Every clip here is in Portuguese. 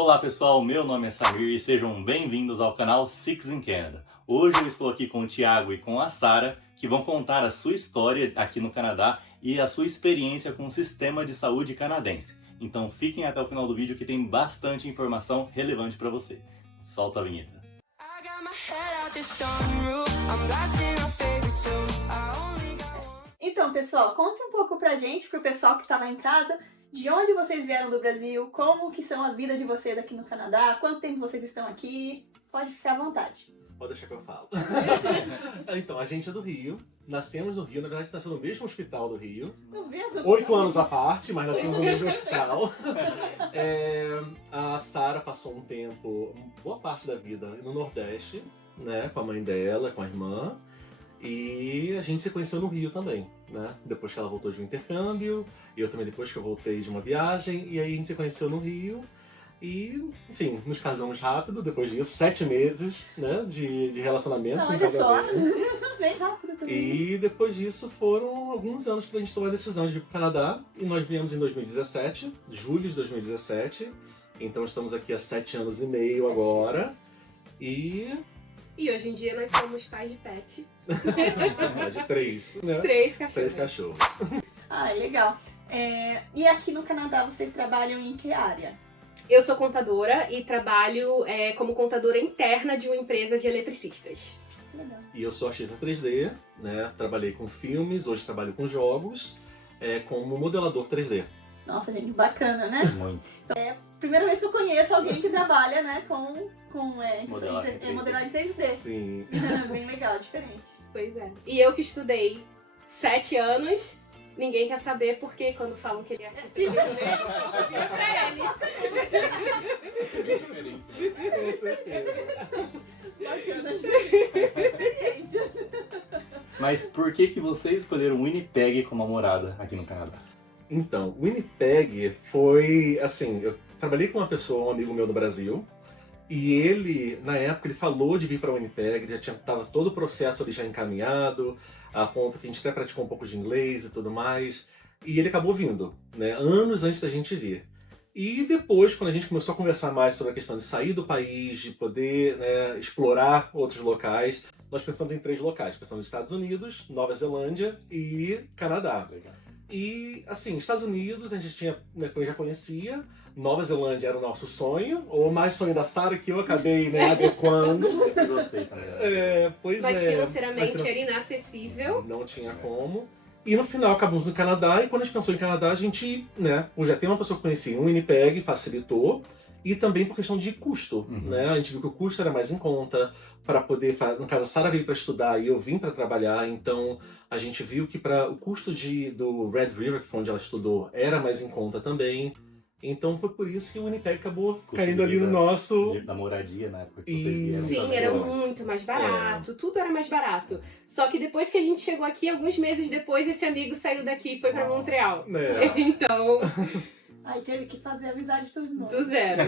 Olá pessoal, meu nome é Samir e sejam bem-vindos ao canal Six in Canada. Hoje eu estou aqui com o Thiago e com a Sara, que vão contar a sua história aqui no Canadá e a sua experiência com o sistema de saúde canadense. Então fiquem até o final do vídeo que tem bastante informação relevante para você. Solta a vinheta. Então, pessoal, conta um pouco pra gente, pro pessoal que tá lá em casa, de onde vocês vieram do Brasil, como que são a vida de vocês aqui no Canadá, quanto tempo vocês estão aqui, pode ficar à vontade. Pode deixar que eu falo. Então, a gente é do Rio, nascemos no Rio, na verdade nascemos no mesmo hospital do Rio. No mesmo 8 anos à parte, mas nascemos no mesmo hospital. A Sara passou um tempo, boa parte da vida, no Nordeste, né, com a mãe dela, com a irmã. E a gente se conheceu no Rio também, né? Depois que ela voltou de um intercâmbio, e eu também depois que eu voltei de uma viagem, e aí a gente se conheceu no Rio. E, enfim, nos casamos rápido, depois disso, 7 meses, né, de relacionamento. Não, com olha só, casamento. bem rápido também. E depois disso foram alguns anos pra gente tomar a decisão de vir pro Canadá. E nós viemos em 2017, julho de 2017. Então estamos aqui há 7 anos e meio agora. E hoje em dia nós somos pais de pet. de 3, né? 3 cachorros. 3 cachorros. Ah, legal. E aqui no Canadá vocês trabalham em que área? Eu sou contadora e trabalho como contadora interna de uma empresa de eletricistas. Legal. E eu sou artista 3D, né? Trabalhei com filmes, hoje trabalho com jogos, como modelador 3D. Nossa, gente, bacana, né? Muito. Primeira vez que eu conheço alguém que trabalha, né, com Modelagem 3D. modelagem 3D. Sim. Bem legal, diferente. Pois é. E eu que estudei 7 anos, ninguém quer saber porque quando falam que ele é artista, eu viro pra ele. Com certeza. Bacana, experiência. Mas por que vocês escolheram Winnipeg como a morada aqui no Canadá? Então, Winnipeg foi, assim, eu trabalhei com uma pessoa, um amigo meu do Brasil, e ele, na época, ele falou de vir para Winnipeg, já tava todo o processo ali já encaminhado, a ponto que a gente até praticou um pouco de inglês e tudo mais, e ele acabou vindo, né, anos antes da gente vir. E depois, quando a gente começou a conversar mais sobre a questão de sair do país, de poder, né, explorar outros locais, nós pensamos em 3 locais, pensamos nos Estados Unidos, Nova Zelândia e Canadá. E, assim, Estados Unidos a gente tinha, né, eu já conhecia, Nova Zelândia era o nosso sonho, ou mais sonho da Sara que eu acabei, né, adequando. Eu gostei também. Pois Mas é. financeiramente era inacessível. Não tinha como. E no final acabamos no Canadá, e quando a gente pensou em Canadá, a gente, né, já tem uma pessoa que conhecia em Winnipeg, facilitou, e também por questão de custo, né? A gente viu que o custo era mais em conta para poder fazer. No caso, a Sara veio para estudar e eu vim para trabalhar, então a gente viu que o custo do Red River, que foi onde ela estudou, era mais em conta também. Então foi por isso que o Winnipeg acabou caindo ali no nosso. Da moradia, né? Porque E- vocês vieram Sim, da era zona. muito mais barato, tudo era mais barato. Só que depois que a gente chegou aqui, alguns meses depois, esse amigo saiu daqui e foi pra Montreal. Então, Aí teve que fazer amizade de todo mundo. do zero.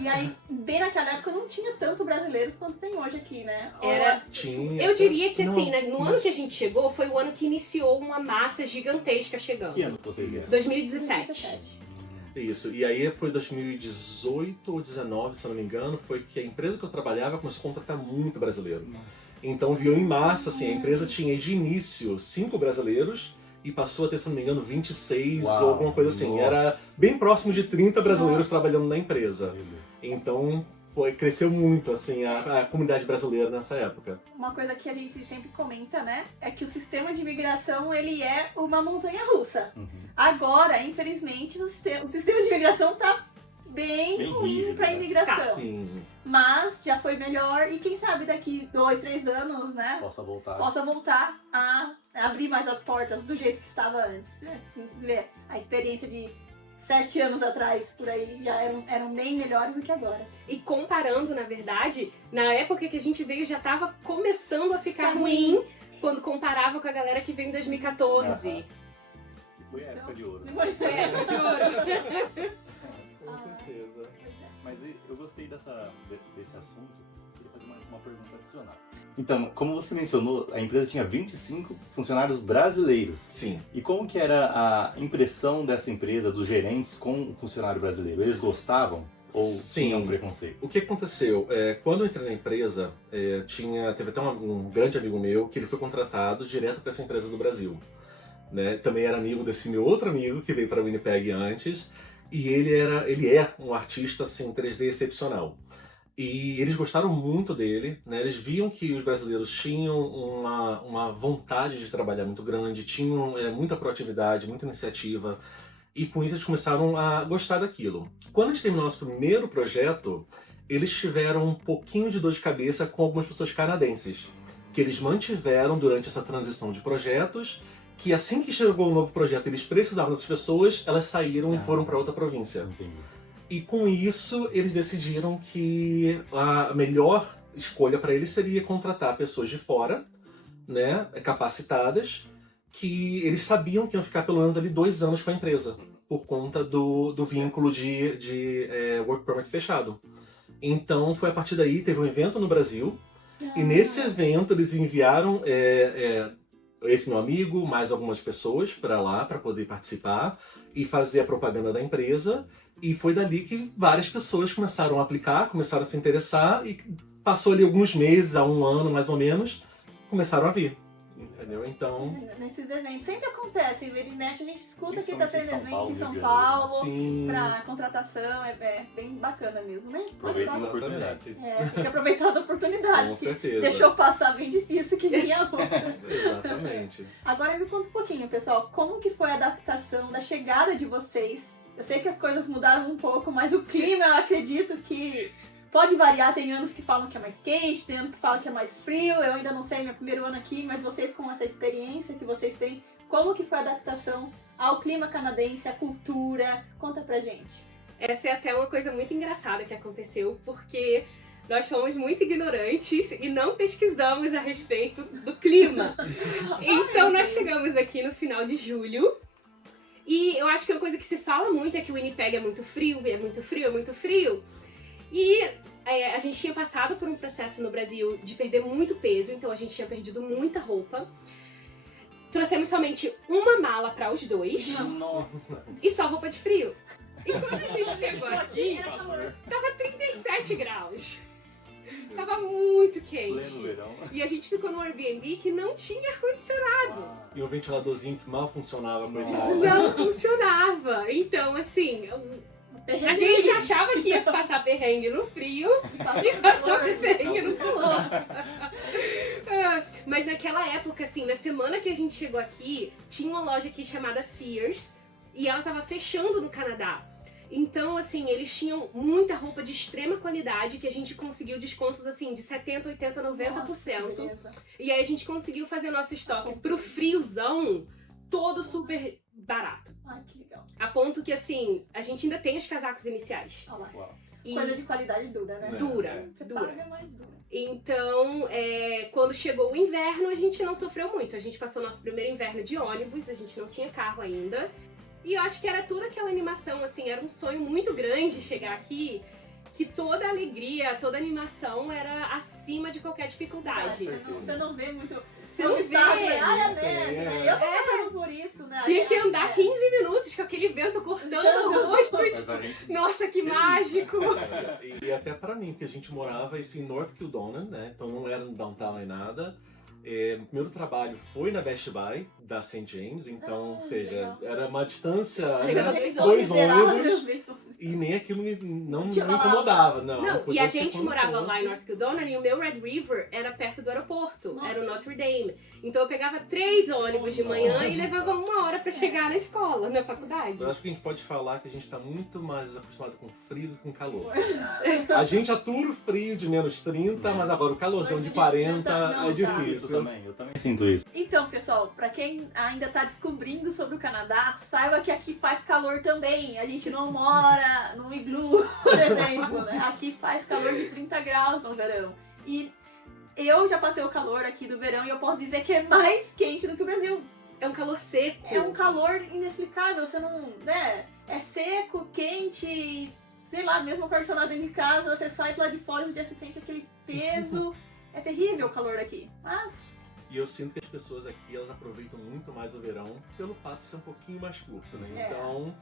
E aí, bem naquela época, não tinha tanto brasileiros quanto tem hoje aqui, né? Era- Tinha. Eu diria que assim, Não, né, no ano mas- que a gente chegou, foi o ano que iniciou uma massa gigantesca chegando. Que ano que vocês vieram? 2017. Isso, e aí foi 2018 ou 2019, se eu não me engano, foi que a empresa que eu trabalhava começou a contratar muito brasileiro. Então viu em massa, assim, a empresa tinha de início 5 brasileiros e passou a ter, se não me engano, 26 Uau, ou alguma coisa assim. nossa. Era bem próximo de 30 brasileiros trabalhando na empresa. Meu Deus. Então cresceu muito, assim, a comunidade brasileira nessa época. Uma coisa que a gente sempre comenta, né? É que o sistema de imigração, ele é uma montanha-russa. Agora, infelizmente, o sistema de imigração tá bem Bem ruim rígido, pra né? imigração. Sim. Mas já foi melhor e quem sabe daqui 2, 3 anos, né? Possa voltar. Possa voltar a abrir mais as portas do jeito que estava antes. Vê, a experiência de 7 anos atrás, por aí, já eram bem melhores do que agora. E comparando, na verdade, na época que a gente veio já tava começando a ficar Tá ruim quando comparava com a galera que veio em 2014. Foi a época de ouro. Foi época de ouro. Com certeza. Mas eu gostei desse assunto. Queria fazer uma pergunta adicional. Então, como você mencionou, a empresa tinha 25 funcionários brasileiros. Sim. E como que era a impressão dessa empresa, dos gerentes, com o funcionário brasileiro? Eles gostavam? Ou Sim. tinha um preconceito? O que aconteceu? Quando eu entrei na empresa, teve até um grande amigo meu que ele foi contratado direto para essa empresa do Brasil. Né? Também era amigo desse meu outro amigo que veio para a Winnipeg antes. E ele é um artista assim, 3D excepcional. E eles gostaram muito dele, né? Eles viam que os brasileiros tinham uma vontade de trabalhar muito grande, tinham muita proatividade, muita iniciativa, e com isso eles começaram a gostar daquilo. Quando a gente terminou nosso primeiro projeto, eles tiveram um pouquinho de dor de cabeça com algumas pessoas canadenses, que eles mantiveram durante essa transição de projetos, que assim que chegou o novo projeto eles precisavam dessas pessoas, elas saíram e foram para outra província. Entendi. E com isso, eles decidiram que a melhor escolha para eles seria contratar pessoas de fora, né, capacitadas, que eles sabiam que iam ficar pelo menos ali 2 anos com a empresa, por conta do vínculo de work permit fechado. Então, foi a partir daí, teve um evento no Brasil, e nesse evento eles enviaram esse meu amigo, mais algumas pessoas para lá, para poder participar e fazer a propaganda da empresa. E foi dali que várias pessoas começaram a aplicar, começaram a se interessar e passou ali alguns meses, a 1 ano mais ou menos, começaram a vir. Entendeu? Então... Nesses eventos sempre acontece, vira e mexe, a gente escuta que tá tendo evento em São Rio de Paulo Sim. pra contratação, é bem bacana mesmo, né? Aproveitando a oportunidade. Tem que aproveitar as oportunidades. Com certeza. Deixou passar bem difícil que nem a outra. Exatamente. Agora me conta um pouquinho, pessoal, como que foi a adaptação da chegada de vocês? Eu sei que as coisas mudaram um pouco, mas o clima eu acredito que pode variar, tem anos que falam que é mais quente, tem anos que falam que é mais frio, eu ainda não sei, meu primeiro ano aqui, mas vocês com essa experiência que vocês têm, como que foi a adaptação ao clima canadense, à cultura? Conta pra gente. Essa é até uma coisa muito engraçada que aconteceu, porque nós fomos muito ignorantes e não pesquisamos a respeito do clima. Então nós chegamos aqui no final de julho, e eu acho que uma coisa que se fala muito é que o Winnipeg é muito frio, é muito frio, é muito frio. E a gente tinha passado por um processo no Brasil de perder muito peso, então a gente tinha perdido muita roupa. Trouxemos somente uma mala para os dois. Nossa! E só roupa de frio. E quando a gente chegou aqui, tava 37 graus. Tava muito Pleno quente. verão. E a gente ficou num Airbnb que não tinha ar-condicionado. E o ventiladorzinho que mal funcionava, coitado. Não funcionava. Então, assim, a gente achava que ia passar perrengue no frio e passou perrengue no calor. Mas naquela época, assim, na semana que a gente chegou aqui, tinha uma loja aqui chamada Sears e ela tava fechando no Canadá. Então, assim, eles tinham muita roupa de extrema qualidade que a gente conseguiu descontos, assim, de 70%, 80%, 90%. Beleza. E aí a gente conseguiu fazer nosso estoque pro friozão todo super barato. Ai, que legal. A ponto que, assim, a gente ainda tem os casacos iniciais. Olha lá. Uau. E Coisa de qualidade dura, né? dura, Você dura. paga mais dura. Então, quando chegou o inverno, a gente não sofreu muito. A gente passou nosso primeiro inverno de ônibus, a gente não tinha carro ainda. E eu acho que era toda aquela animação, assim, era um sonho muito grande chegar aqui, que toda a alegria, toda a animação era acima de qualquer dificuldade. Você não vê muito. Você não vê. Ai, a neve, né? Eu tô É. passando por isso, né? Tinha que andar 15 minutos com aquele vento cortando o rosto. Mas Tipo, a gente- nossa, que mágico! E até pra mim, porque a gente morava isso em North Kildonan, né? Então não era no downtown nem nada. Meu primeiro trabalho foi na Best Buy, da St. James, então, ou seja, legal. era uma distância, Pegava né? 2 2 ônibus, e nem aquilo não me incomodava, não. Não, e Podia a ser gente quando morava lá fosse. em North Kildonan e o meu Red River era perto do aeroporto, Nossa. era o Notre Dame. Então eu pegava 3 ônibus de manhã e levava 1 hora pra chegar na escola, na faculdade. Eu acho que a gente pode falar que a gente tá muito mais acostumado com frio do que com calor. A gente atura o frio de menos 30, mas agora o calorzão de 40 Não, é Eu difícil. também sinto isso. Então, pessoal, pra quem ainda tá descobrindo sobre o Canadá, saiba que aqui faz calor também. A gente não mora num iglu, por exemplo, né? Aqui faz calor de 30 graus no verão. E eu já passei o calor aqui do verão e eu posso dizer que é mais quente do que o Brasil. É um calor seco. É um calor inexplicável, você não, né? É seco, quente, sei lá, mesmo com ar-condicionado dentro de casa, você sai lá de fora e já se sente aquele peso. É terrível o calor aqui, mas... E eu sinto que as pessoas aqui, elas aproveitam muito mais o verão pelo fato de ser um pouquinho mais curto, né? É. Então,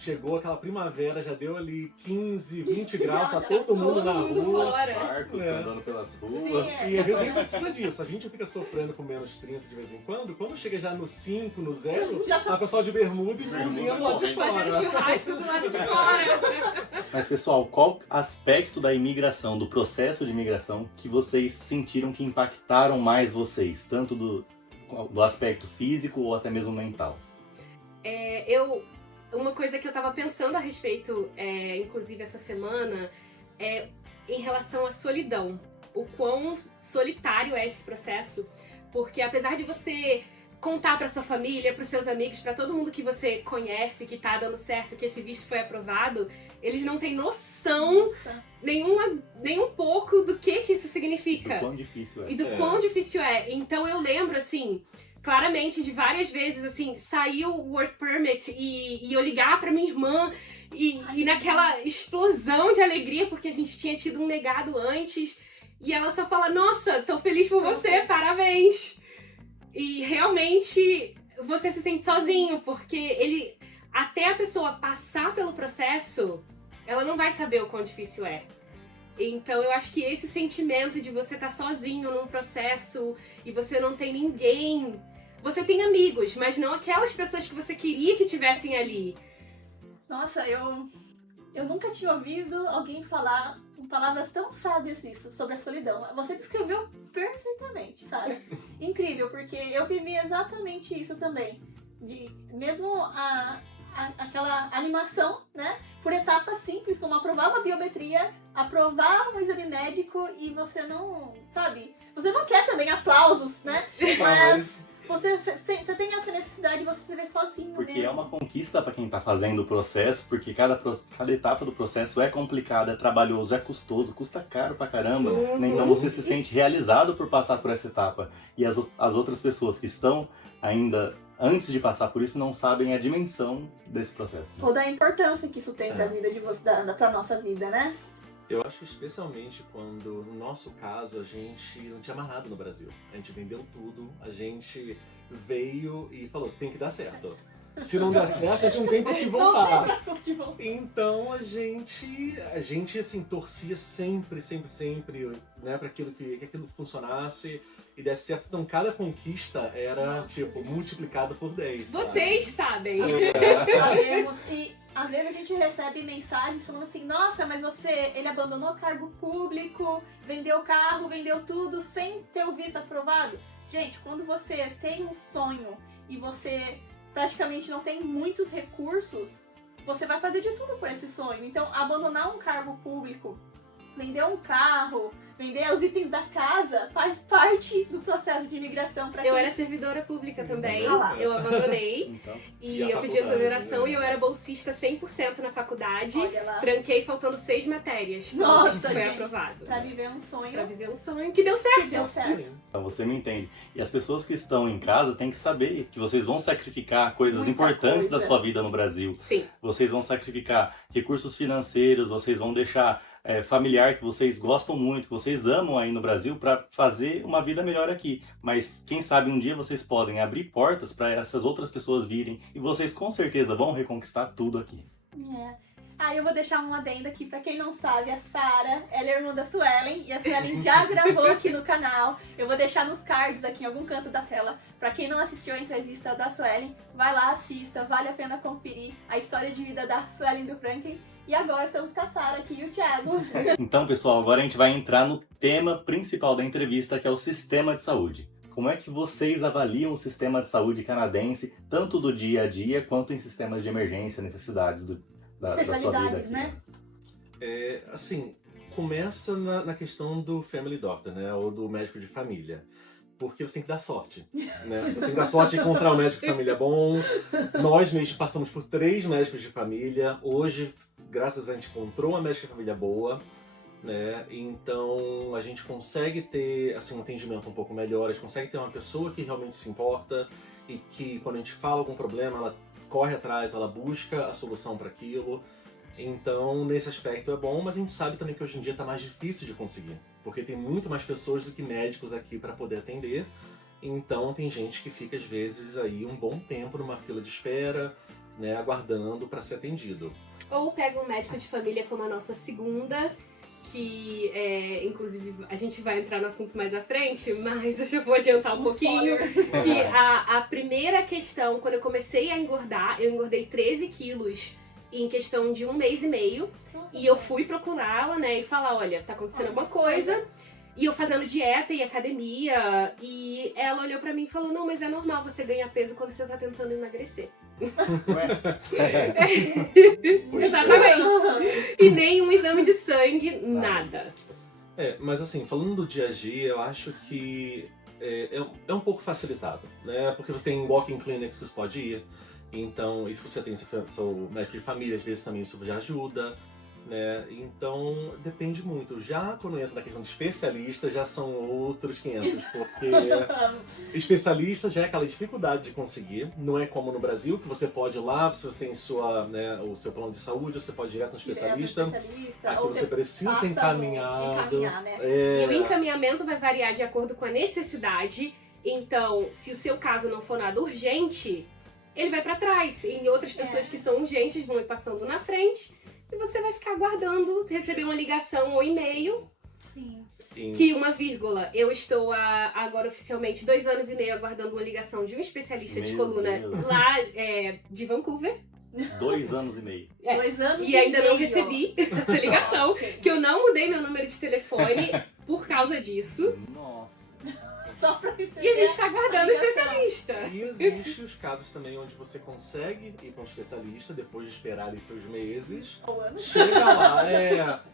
chegou aquela primavera, já deu ali 15, 20 graus, tá Já todo mundo na mundo rua. fora. Barcos É. andando pelas ruas. Sim, E às vezes nem precisa disso, a gente fica sofrendo com menos 30 de vez em quando chega já no 5, no 0, Já tá- tá o pessoal de bermuda e cozinha do lado de Fazendo fora. churrasco do lado de fora. Mas, pessoal, qual aspecto da imigração, do processo de imigração, que vocês sentiram que impactaram mais vocês? Tanto do aspecto físico ou até mesmo mental? Uma coisa que eu tava pensando a respeito, inclusive essa semana, é em relação à solidão. O quão solitário é esse processo. Porque apesar de você contar pra sua família, pros seus amigos, pra todo mundo que você conhece, que tá dando certo, que esse visto foi aprovado, eles não têm noção Nossa. nem um pouco do que isso significa. Do quão difícil é. E do quão difícil é. Então eu lembro, assim, claramente de várias vezes, assim, saiu o work permit e eu ligar pra minha irmã e naquela explosão de alegria, porque a gente tinha tido um negado antes, e ela só fala, nossa, tô feliz por você, parabéns. E realmente você se sente sozinho, porque até a pessoa passar pelo processo, ela não vai saber o quão difícil é. Então eu acho que esse sentimento de você estar sozinho num processo e você não tem ninguém. Você tem amigos, mas não aquelas pessoas que você queria que estivessem ali. Nossa, eu nunca tinha ouvido alguém falar com palavras tão sábias isso, sobre a solidão. Você descreveu perfeitamente, sabe? Incrível, porque eu vivi exatamente isso também. Mesmo aquela animação, né? Por etapas simples, como aprovar uma biometria, aprovar um exame médico e você não, sabe? Você não quer também aplausos, né? Mas você tem essa necessidade de você se ver sozinho Porque mesmo. é uma conquista para quem tá fazendo o processo, porque cada etapa do processo é complicada, é trabalhoso, é custoso, custa caro pra caramba. Né? Então você se sente realizado por passar por essa etapa. E as outras pessoas que estão ainda antes de passar por isso não sabem a dimensão desse processo. Né? Ou da importância que isso tem pra vida de você, pra nossa vida, né? Eu acho especialmente quando, no nosso caso, a gente não tinha mais nada no Brasil. A gente vendeu tudo, a gente veio e falou, tem que dar certo. Se não der certo, a gente não tem pra que voltar. Então a gente assim, torcia sempre, né, para que aquilo funcionasse e desse certo. Então cada conquista era, tipo, multiplicada por 10. Vocês sabem. Sabemos. E às vezes a gente recebe mensagens falando assim, nossa, mas ele abandonou o cargo público, vendeu o carro, vendeu tudo sem ter o visto aprovado. Gente, quando você tem um sonho e você praticamente não tem muitos recursos, você vai fazer de tudo por esse sonho. Então, abandonar um cargo público, vender um carro, vender os itens da casa, faz parte do processo de imigração. Eu era servidora pública também, Ah lá. eu abandonei Então, e E a eu pedi faculdade, exoneração né? e eu era bolsista 100% na faculdade. Olha lá, Tranquei faltando 6 matérias. Nossa, foi gente. aprovado. pra viver um sonho Pra viver um sonho que deu certo. que deu certo. então você me entende. E as pessoas que estão em casa têm que saber que vocês vão sacrificar coisas Muita importantes da coisa. sua vida no Brasil. Sim. Vocês vão sacrificar recursos financeiros, vocês vão deixar familiar que vocês gostam muito, que vocês amam aí no Brasil para fazer uma vida melhor aqui. Mas quem sabe um dia vocês podem abrir portas para essas outras pessoas virem e vocês com certeza vão reconquistar tudo aqui. Eu vou deixar um adendo aqui, pra quem não sabe, a Sara, ela é irmã da Suelen, e a Suelen já gravou aqui no canal. Eu vou deixar nos cards aqui em algum canto da tela. Pra quem não assistiu a entrevista da Suelen, vai lá, assista, vale a pena conferir a história de vida da Suelen do Franklin. E agora estamos com a Sara aqui e o Thiago. Então, pessoal, agora a gente vai entrar no tema principal da entrevista, que é o sistema de saúde. Como é que vocês avaliam o sistema de saúde canadense, tanto do dia a dia, quanto em sistemas de emergência, necessidades da sua vida Especialidades, aqui? né? Assim, começa na questão do family doctor, né? Ou do médico de família. Porque você tem que dar sorte, né? Você tem que dar sorte de encontrar um médico de família bom. Nós mesmos passamos por 3 médicos de família. Hoje, graças a gente encontrou uma médica de família boa, né? Então a gente consegue ter assim, um atendimento um pouco melhor. A gente consegue ter uma pessoa que realmente se importa e que quando a gente fala algum problema, ela corre atrás, ela busca a solução para aquilo. Então, nesse aspecto é bom, mas a gente sabe também que hoje em dia está mais difícil de conseguir, porque tem muito mais pessoas do que médicos aqui para poder atender. Então, tem gente que fica às vezes aí um bom tempo numa fila de espera, né, aguardando para ser atendido. Ou pega um médico de família como a nossa segunda, que inclusive a gente vai entrar no assunto mais à frente, mas eu já vou adiantar um pouquinho. Que a primeira questão, quando eu comecei a engordar, eu engordei 13 quilos em questão de 1 mês e meio. Nossa, E eu fui procurá-la, né, e falar, olha, tá acontecendo alguma coisa. E eu fazendo dieta e academia, e ela olhou pra mim e falou, não, mas é normal você ganhar peso quando você tá tentando emagrecer. Exatamente. E nem um exame de sangue, nada. Mas assim, falando do dia a dia, eu acho que é um pouco facilitado, né? Porque você tem walking clinics que você pode ir, então isso que você tem seu médico de família, às vezes também isso já ajuda, né? Então depende muito. Já quando entra na questão de especialista, já são outros 500, porque especialista já é aquela dificuldade de conseguir, não é como no Brasil, que você pode ir lá, se você tem o seu plano de saúde, você pode ir direto no especialista. Aqui você precisa encaminhar, né? E o encaminhamento vai variar de acordo com a necessidade. Então, se o seu caso não for nada urgente, ele vai pra trás. E outras pessoas que são urgentes vão ir passando na frente. E você vai ficar aguardando receber uma ligação ou e-mail. Sim. Que eu estou agora oficialmente 2 anos e meio aguardando uma ligação de um especialista de coluna lá de Vancouver. 2 anos e meio. 2 anos E ainda não meio. recebi essa ligação. Que eu não mudei meu número de telefone por causa disso. Nossa. Só pra receber. E a gente tá aguardando o especialista. E existem os casos também onde você consegue ir para um especialista depois de esperar ali seus meses. Ou anos.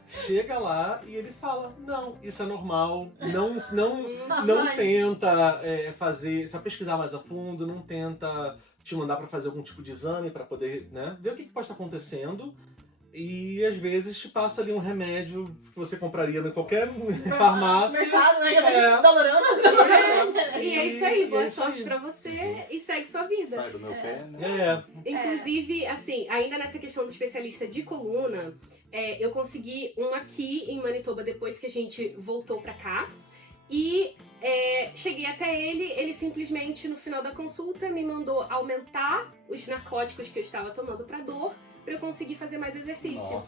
Chega lá e ele fala, não, isso é normal, não tenta fazer, só pesquisar mais a fundo, não tenta te mandar para fazer algum tipo de exame para poder, né, ver o que pode estar acontecendo. E às vezes te passa ali um remédio que você compraria em qualquer farmácia. Mercado, né? Dolorando. E é isso aí, boa sorte pra você e segue sua vida. Sai do meu pé, né? Inclusive, assim, ainda nessa questão do especialista de coluna, eu consegui um aqui em Manitoba depois que a gente voltou pra cá. E cheguei até ele simplesmente no final da consulta me mandou aumentar os narcóticos que eu estava tomando pra dor, pra eu conseguir fazer mais exercício. Nossa.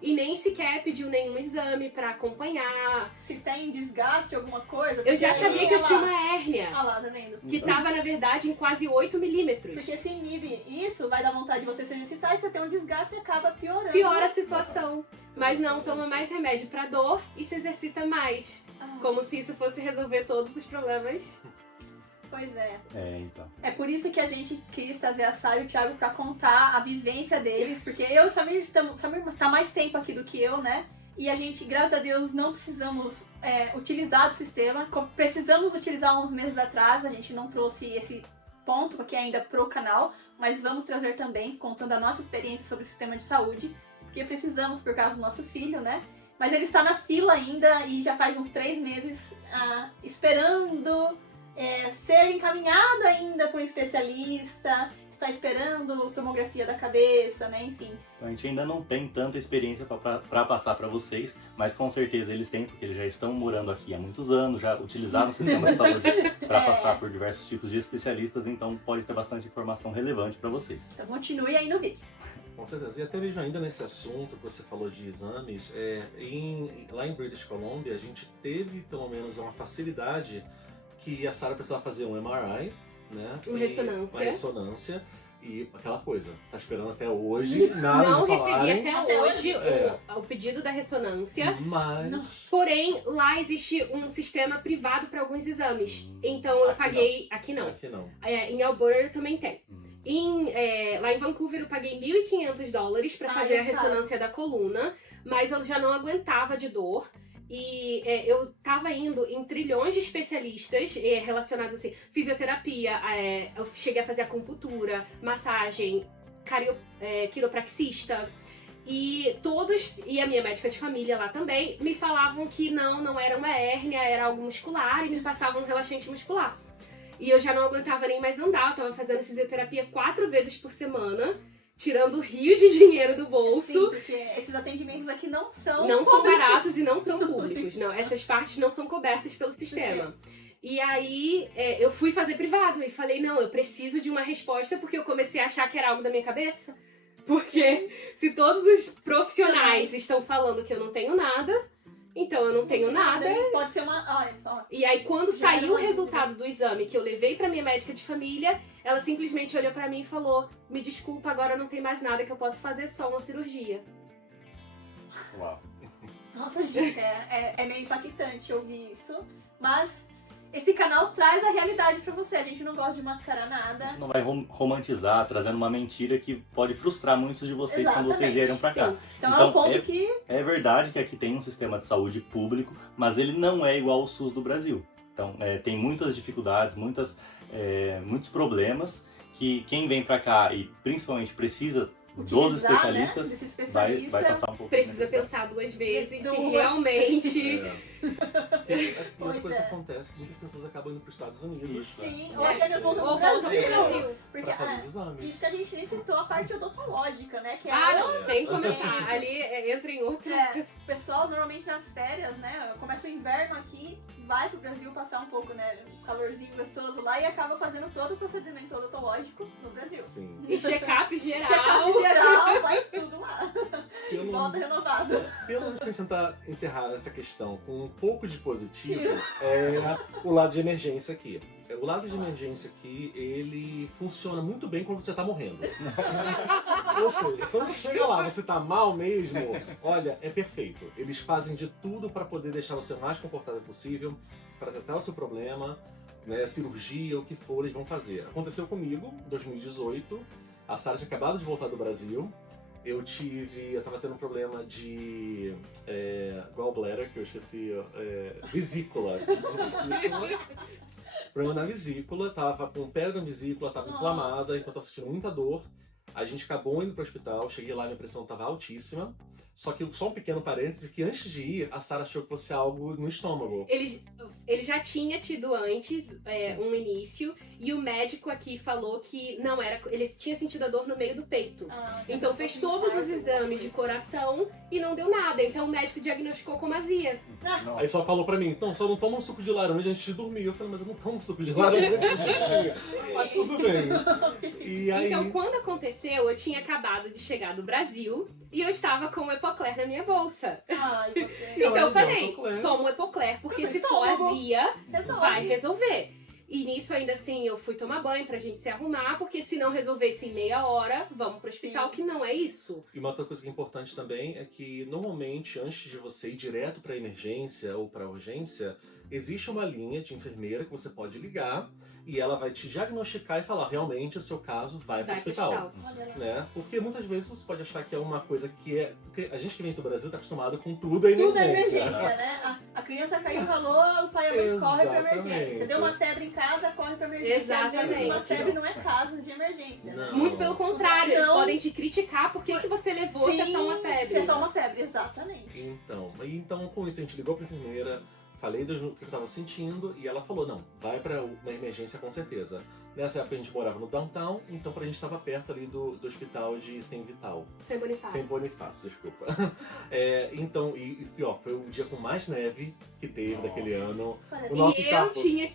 E nem sequer pediu nenhum exame pra acompanhar. Se tem desgaste, alguma coisa. Eu já sabia que eu tinha uma hérnia. Ah lá, tá vendo? Que tava, na verdade, em quase 8 milímetros. Porque se inibe isso, vai dar vontade de você se exercitar e você tem um desgaste e acaba piorando. Piora a situação. Mas não, toma mais remédio pra dor e se exercita mais. Como se isso fosse resolver todos os problemas. Pois é. Então. É por isso que a gente quis trazer a Sara e o Thiago pra contar a vivência deles, porque eu e o Samir tá mais tempo aqui do que eu, né? E a gente, graças a Deus, não precisamos utilizar o sistema. Precisamos utilizar uns meses atrás, a gente não trouxe esse ponto aqui ainda pro canal, mas vamos trazer também, contando a nossa experiência sobre o sistema de saúde, porque precisamos por causa do nosso filho, né? Mas ele está na fila ainda e já faz uns 3 meses esperando ser encaminhado ainda por um especialista, está esperando tomografia da cabeça, né, enfim. Então a gente ainda não tem tanta experiência para passar para vocês, mas com certeza eles têm, porque eles já estão morando aqui há muitos anos, já utilizaram o sistema de saúde para passar por diversos tipos de especialistas, então pode ter bastante informação relevante para vocês. Então continue aí no vídeo. Com certeza. E até mesmo ainda nesse assunto que você falou de exames, lá em British Columbia a gente teve pelo menos uma facilidade que a Sara precisava fazer um MRI, né? Uma ressonância. E aquela coisa, tá esperando até hoje, nada Não de recebi falarem. até hoje o pedido da ressonância. Mas... Porém, lá existe um sistema privado para alguns exames. Então eu paguei... Aqui não. Aqui não. Em Alberta também tem. Lá em Vancouver eu paguei $1.500 para fazer a ressonância da coluna, mas eu já não aguentava de dor. E eu tava indo em trilhões de especialistas relacionados assim, fisioterapia, eu cheguei a fazer acupuntura, massagem, quiropraxista. E todos, e a minha médica de família lá também, me falavam que não era uma hérnia, era algo muscular e me passavam um relaxante muscular. E eu já não aguentava nem mais andar, eu tava fazendo fisioterapia 4 vezes por semana, tirando rios de dinheiro do bolso. Sim, porque esses atendimentos aqui não são baratos e não são públicos. Não, essas partes não são cobertas pelo sistema. E aí eu fui fazer privado e falei, não, eu preciso de uma resposta porque eu comecei a achar que era algo da minha cabeça. Porque se todos os profissionais estão falando que eu não tenho nada, então eu não tenho nada. Pode ser uma... Ó. E aí quando saiu o resultado do exame que eu levei pra minha médica de família, ela simplesmente olhou pra mim e falou, me desculpa, agora não tem mais nada que eu possa fazer, só uma cirurgia. Uau. Nossa, gente, é meio impactante ouvir isso, mas esse canal traz a realidade pra você, a gente não gosta de mascarar nada. A gente não vai romantizar, trazendo uma mentira que pode frustrar muitos de vocês quando vocês vieram pra cá. Então é um ponto que... É verdade que aqui tem um sistema de saúde público, mas ele não é igual ao SUS do Brasil. Então tem muitas dificuldades, muitos problemas que quem vem pra cá e principalmente precisa dos especialistas, né? vai passar um pouco. Precisa pensar 2 vezes se realmente... Uma coisa que acontece é que muitas pessoas acabam indo para os Estados Unidos. Sim, ou até mesmo voltam Ou pro voltam pro Brasil. Brasil. Porque Pra fazer os exames. isso que a gente nem citou, a parte odontológica, né? Que é Ah, não, outra sem também. comentar. Ali entra em outra. O pessoal normalmente nas férias, né? Começa o inverno aqui, vai pro Brasil passar um pouco, né? Um calorzinho gostoso lá e acaba fazendo todo o procedimento odontológico no Brasil. Sim. E check-up geral. Check-up geral, faz tudo lá. Pelo- Volta renovado. Pelo menos pra gente tentar encerrar essa questão com um pouco de positivo, é o lado de emergência aqui. O lado de emergência aqui, ele funciona muito bem quando você tá morrendo. Ou seja, quando chega lá, você tá mal mesmo, olha, é perfeito. Eles fazem de tudo para poder deixar você o mais confortável possível, para tratar o seu problema, né, cirurgia, o que for, eles vão fazer. Aconteceu comigo, em 2018, a Sarah tinha acabado de voltar do Brasil. Eu tava tendo um problema de gallbladder, que eu esqueci, vesícula. Problema na vesícula, tava com pedra na vesícula, tava inflamada, então tava sentindo muita dor. A gente acabou indo pro hospital, cheguei lá, minha pressão tava altíssima. Só que só um pequeno parêntese, que antes de ir, a Sarah achou que fosse algo no estômago. Ele já tinha tido antes um início, e o médico aqui falou que não era. Ele tinha sentido a dor no meio do peito. Então fez todos os exames de coração e não deu nada. Então o médico diagnosticou como azia. Aí só falou pra mim, então, só não toma um suco de laranja antes de dormir. Eu falei, mas eu não tomo suco de laranja antes de dormir. Mas tudo bem. E aí... Então quando aconteceu, eu tinha acabado de chegar do Brasil e eu estava com o Epocler na minha bolsa. Ai, você... Então eu falei, Epocler. toma o Epocler, porque se for Estômago. azia, Resolve. vai resolver. E nisso ainda assim eu fui tomar banho pra gente se arrumar, porque se não resolvesse em meia hora, vamos pro hospital, Sim. que não é isso. E uma outra coisa que é importante também é que, normalmente, antes de você ir direto para emergência ou para urgência, existe uma linha de enfermeira que você pode ligar e ela vai te diagnosticar e falar, realmente, o seu caso vai para o Vai pro hospital. hospital. Olha lá. Né? Porque muitas vezes você pode achar que é uma coisa que é... Porque a gente que vem do Brasil está acostumado com tudo a emergência. Tudo é emergência, né? A criança caiu, ralou, o pai e a mãe corre pra emergência. Exatamente. Deu uma febre em casa, corre pra emergência. Às vezes uma Exatamente. febre não é caso de emergência, né? Não. Muito pelo contrário, eles Não. podem te criticar por que você levou se é só uma febre. Se é só uma febre, exatamente. Então, com isso, a gente ligou pra enfermeira, falei do que eu tava sentindo e ela falou, não, vai pra uma emergência com certeza. Nessa época a gente morava no downtown, então pra gente tava perto ali do hospital de Sem Vital. Sem Bonifácio. Sem Bonifácio, desculpa. Então, e pior, foi o dia com mais neve que teve daquele ano. O nosso E eu carro tinha-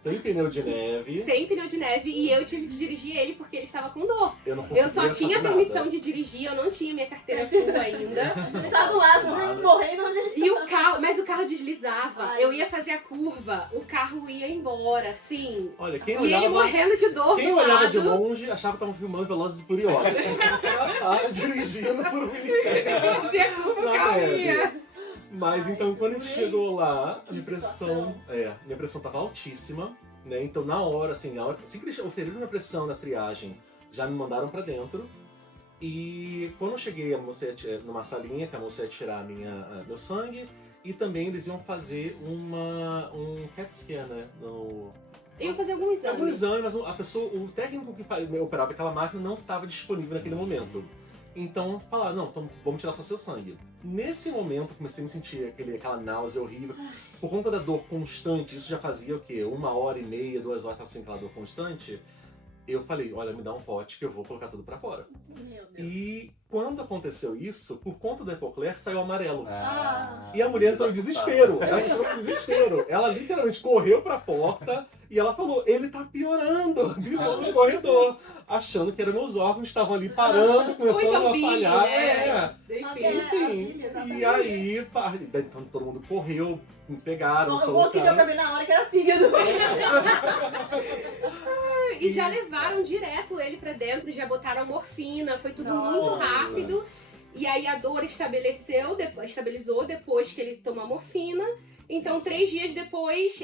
sem pneu de neve. Sem pneu de neve, e eu tive que dirigir ele porque ele estava com dor. Eu não Eu conseguia só tinha fazer permissão nada. de dirigir, eu não tinha minha carteira full ainda. Tá do lado, Claro. morrendo onde ele E o carro, mas o carro deslizava. Ai. Eu ia fazer a curva, o carro ia embora, assim. Olha, quem E ele olhava, morrendo de dor quem do olhava lado. de longe achava que estavam filmando Velozes e Furiosos. Você na sala dirigindo por um Winnipeg. Fazia a curva, o Na carro neve. ia. Mas Ai, então quando a gente adorei. chegou lá, Que minha pressão tava altíssima, né? Então na hora, assim, assim que eles oferiram minha pressão na triagem, já me mandaram pra dentro. E quando eu cheguei, a moça numa salinha, que a moça ia tirar meu sangue, e também eles iam fazer um CAT scan, né? Iam fazer algum exame. Algum exame, mas o técnico que operava aquela máquina não estava disponível naquele momento. Então falaram, não, então vamos tirar só seu sangue. Nesse momento comecei a me sentir aquela náusea horrível. Por conta da dor constante, isso já fazia o quê? 1h30, 2 horas, assim, aquela dor constante. eu falei, olha, me dá um pote que eu vou colocar tudo pra fora. Meu Deus. E quando aconteceu isso, por conta do Epocler, saiu amarelo. Ah. E a mulher entrou em desespero. Ela entrou em desespero. Ela literalmente correu pra porta e ela falou, ele tá piorando. Gritou no corredor. Achando que eram meus órgãos que estavam ali parando, começando a falhar. né? Enfim. E aí, então todo mundo correu, me pegaram, Bom, o que deu pra ver na hora que era fígado. E já levaram direto ele pra dentro, já botaram morfina, foi tudo Nossa. muito rápido. E aí a dor estabilizou depois que ele tomou a morfina. Então, 3 dias depois,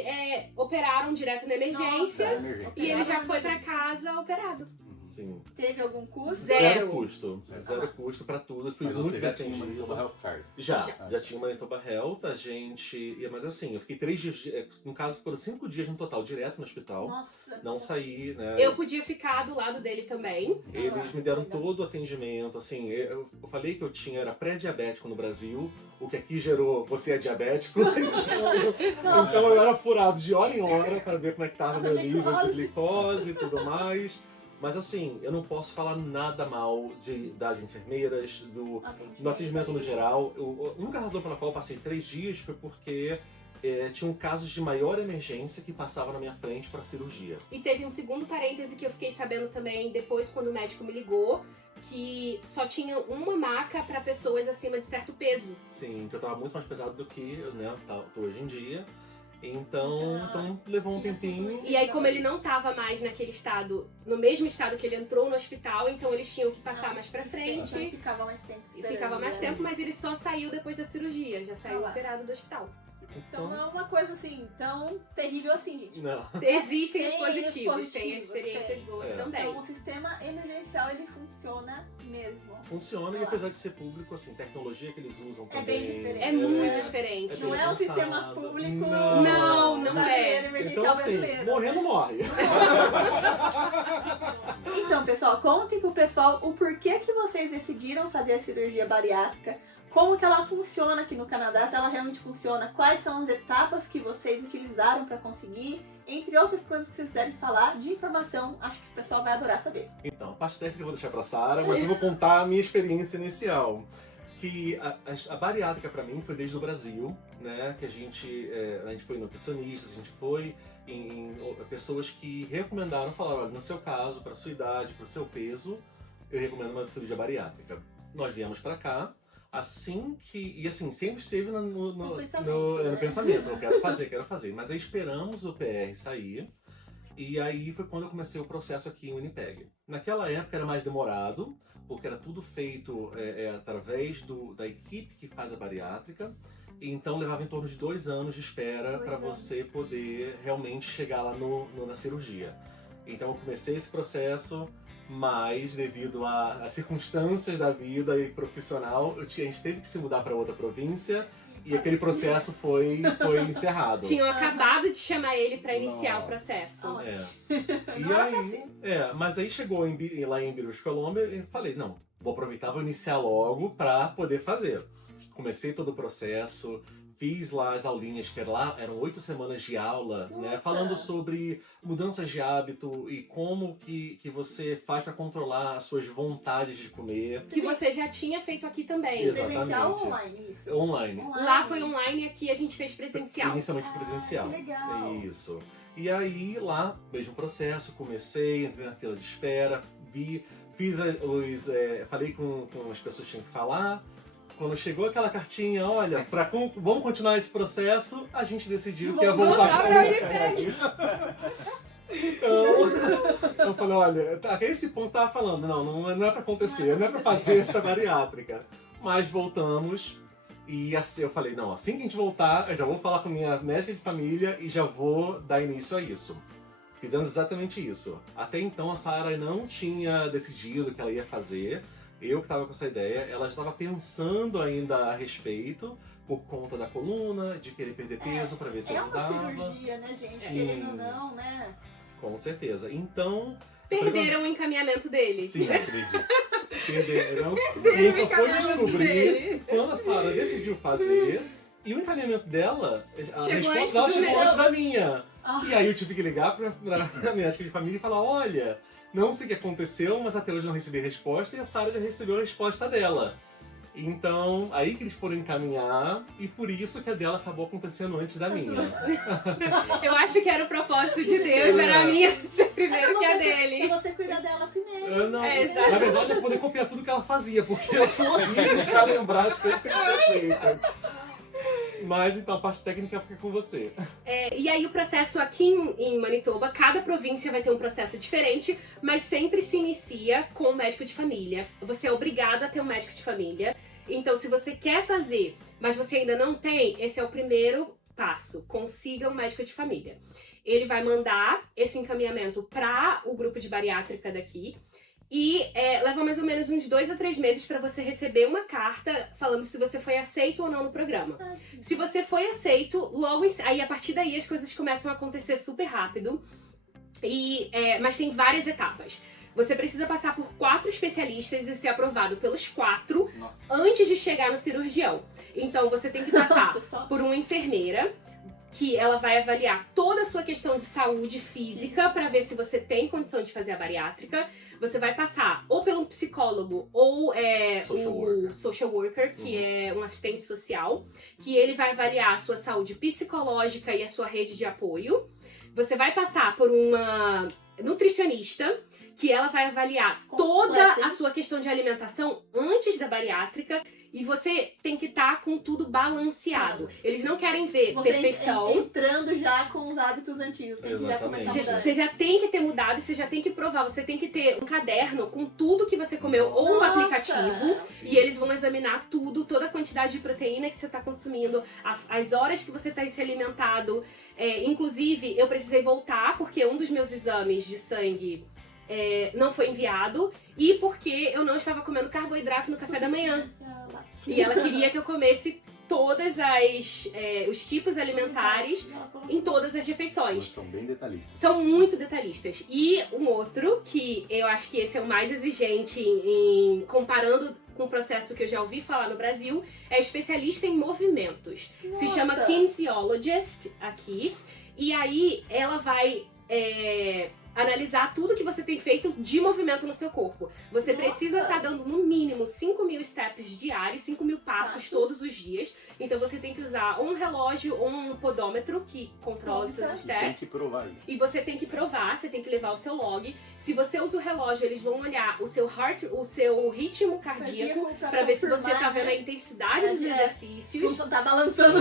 operaram direto na emergência. E ele já foi pra casa operado. Sim. Teve algum custo? Zero. Custo. Zero custo pra tudo. Eu fui Mas muito você bem já tinha uma atendido. Manitoba Health Card? Já tinha uma Manitoba Health, a gente... Mas assim, eu fiquei 3 dias, no caso foram 5 dias no total, direto no hospital. Nossa. Não saí, né? Eu podia ficar do lado dele também. Eles me deram todo o atendimento, assim, eu falei que eu era pré-diabético no Brasil, o que aqui gerou, você é diabético, então eu era furado de hora em hora para ver como é que tava meu nível de glicose e tudo mais. Mas assim, eu não posso falar nada mal das enfermeiras, do atendimento no geral. A única razão pela qual eu passei 3 dias foi porque tinham casos de maior emergência que passavam na minha frente para cirurgia. E teve um segundo parêntese que eu fiquei sabendo também depois quando o médico me ligou, que só tinha uma maca para pessoas acima de certo peso. Sim, que eu tava muito mais pesado do que tô hoje em dia. Então levou um tempinho. E aí, como ele não tava mais naquele estado, no mesmo estado que ele entrou no hospital, então eles tinham que passar mais pra frente. E ficava mais tempo E ficava mais tempo, mas ele só saiu depois da cirurgia, já saiu lá. operado do hospital. Então não é uma coisa assim tão terrível assim, gente. Não. Existem os Tem positivos, os tem positivos, experiências tem. boas É. também. Então o sistema emergencial ele funciona mesmo. Funciona, e apesar de ser público, assim, tecnologia que eles usam É também. bem diferente. É muito diferente. Não é um sistema público Não, não brasileiro, é. emergencial Então assim, brasileiro. morrer não morre. Então, pessoal, contem pro pessoal o porquê que vocês decidiram fazer a cirurgia bariátrica, como que ela funciona aqui no Canadá, se ela realmente funciona, quais são as etapas que vocês utilizaram para conseguir, entre outras coisas que vocês quiserem falar de informação, acho que o pessoal vai adorar saber. Então, a parte técnica eu vou deixar pra Sara, mas eu vou contar a minha experiência inicial. Que a bariátrica pra mim foi desde o Brasil, né? Que a gente foi nutricionistas, a gente foi em pessoas que recomendaram, falaram, olha, no seu caso, pra sua idade, pro seu peso, eu recomendo uma cirurgia bariátrica. Nós viemos pra cá, assim que... E assim, sempre esteve no pensamento, eu quero fazer. Mas aí esperamos o PR sair, e aí foi quando eu comecei o processo aqui em Winnipeg. Naquela época era mais demorado, porque era tudo feito através da equipe que faz a bariátrica, e então levava em torno de 2 anos de espera para você poder realmente chegar lá na cirurgia. Então eu comecei esse processo, mas devido às circunstâncias da vida e profissional, a gente teve que se mudar para outra província, e aquele processo foi encerrado. Tinham acabado de chamar ele pra iniciar o processo. E aí, mas aí chegou lá em British Columbia e falei, não, vou aproveitar, vou iniciar logo pra poder fazer. Comecei todo o processo, fiz lá as aulinhas, que eram 8 semanas de aula, né, falando sobre mudanças de hábito e como que você faz pra controlar as suas vontades de comer. Que você já tinha feito aqui também. Presencial ou online? Isso? Online. Lá foi online, aqui a gente fez presencial. Inicialmente presencial. Que legal. Isso. E aí, lá, mesmo processo, comecei, entrei na fila de espera, falei com as pessoas que tinham que falar. Quando chegou aquela cartinha, olha, vamos continuar esse processo, a gente decidiu que ia voltar para o Winnipeg. Então, eu falei, olha, esse ponto tava falando, não é pra acontecer, não é pra fazer essa bariátrica. Mas voltamos, e assim, eu falei, não, assim que a gente voltar, eu já vou falar com minha médica de família e já vou dar início a isso. Fizemos exatamente isso. Até então a Sara não tinha decidido o que ela ia fazer. Eu que estava com essa ideia, ela já estava pensando ainda a respeito, por conta da coluna, de querer perder peso para ver se ajudava. É uma cirurgia, né, gente? Sim. Querendo ou não, né? Com certeza. Então... Perderam o encaminhamento dele. Sim, acredito. Perderam. E a gente só foi descobrir quando a Sara decidiu fazer E o encaminhamento dela, a Chegou resposta antes dela do chegou meu. antes da minha. Ah. E aí eu tive que ligar pra médica de família e falar, olha, não sei o que aconteceu, mas até hoje não recebi resposta e a Sarah já recebeu a resposta dela. Então, aí que eles foram encaminhar e por isso que a dela acabou acontecendo antes da minha. Eu acho que era o propósito de Deus, era a minha ser primeiro que a Pra dele. você cuidar dela primeiro. Eu não, É, exato. na verdade, eu poder copiar tudo que ela fazia, porque eu sou horrível pra lembrar as coisas que tem que ser feitas. Mas então a parte técnica fica com você. E aí o processo aqui em Manitoba, cada província vai ter um processo diferente, mas sempre se inicia com o médico de família. Você é obrigado a ter um médico de família. Então, se você quer fazer, mas você ainda não tem, esse é o primeiro passo. Consiga um médico de família. Ele vai mandar esse encaminhamento para o grupo de bariátrica daqui. E leva mais ou menos uns 2 a 3 meses para você receber uma carta falando se você foi aceito ou não no programa. Se você foi aceito, logo aí a partir daí as coisas começam a acontecer super rápido. Mas tem várias etapas. Você precisa passar por 4 especialistas e ser aprovado pelos 4 antes de chegar no cirurgião. Então você tem que passar por uma enfermeira, que ela vai avaliar toda a sua questão de saúde física para ver se você tem condição de fazer a bariátrica. Você vai passar ou pelo psicólogo ou o social worker, que é um assistente social, que ele vai avaliar a sua saúde psicológica e a sua rede de apoio. Você vai passar por uma nutricionista, que ela vai avaliar toda a sua questão de alimentação antes da bariátrica. E você tem que estar com tudo balanceado. Eles não querem ver perfeição. Entrando já com os hábitos antigos. Tem que já começar a mudar. Você já tem que ter mudado e você já tem que provar. Você tem que ter um caderno com tudo que você comeu ou um aplicativo. E eles vão examinar tudo, toda a quantidade de proteína que você está consumindo, as horas que você está se alimentado. Inclusive, eu precisei voltar porque um dos meus exames de sangue não foi enviado. E porque eu não estava comendo carboidrato no café da manhã. E ela queria que eu comesse todas os tipos alimentares em todas as refeições. São bem detalhistas. São muito detalhistas. E um outro, que eu acho que esse é o mais exigente comparando com o processo que eu já ouvi falar no Brasil, é especialista em movimentos. Se chama kinesiologist aqui. E aí ela vai analisar tudo que você tem feito de movimento no seu corpo. Você precisa estar dando no mínimo 5.000 steps diários, 5.000 passos todos os dias. Então você tem que usar um relógio ou um podômetro que controla os seus steps. Tem que provar isso. E você tem que provar, você tem que levar o seu log. Se você usa o relógio, eles vão olhar o seu ritmo cardíaco pra ver se você tá vendo a intensidade dos exercícios. Não tá balançando.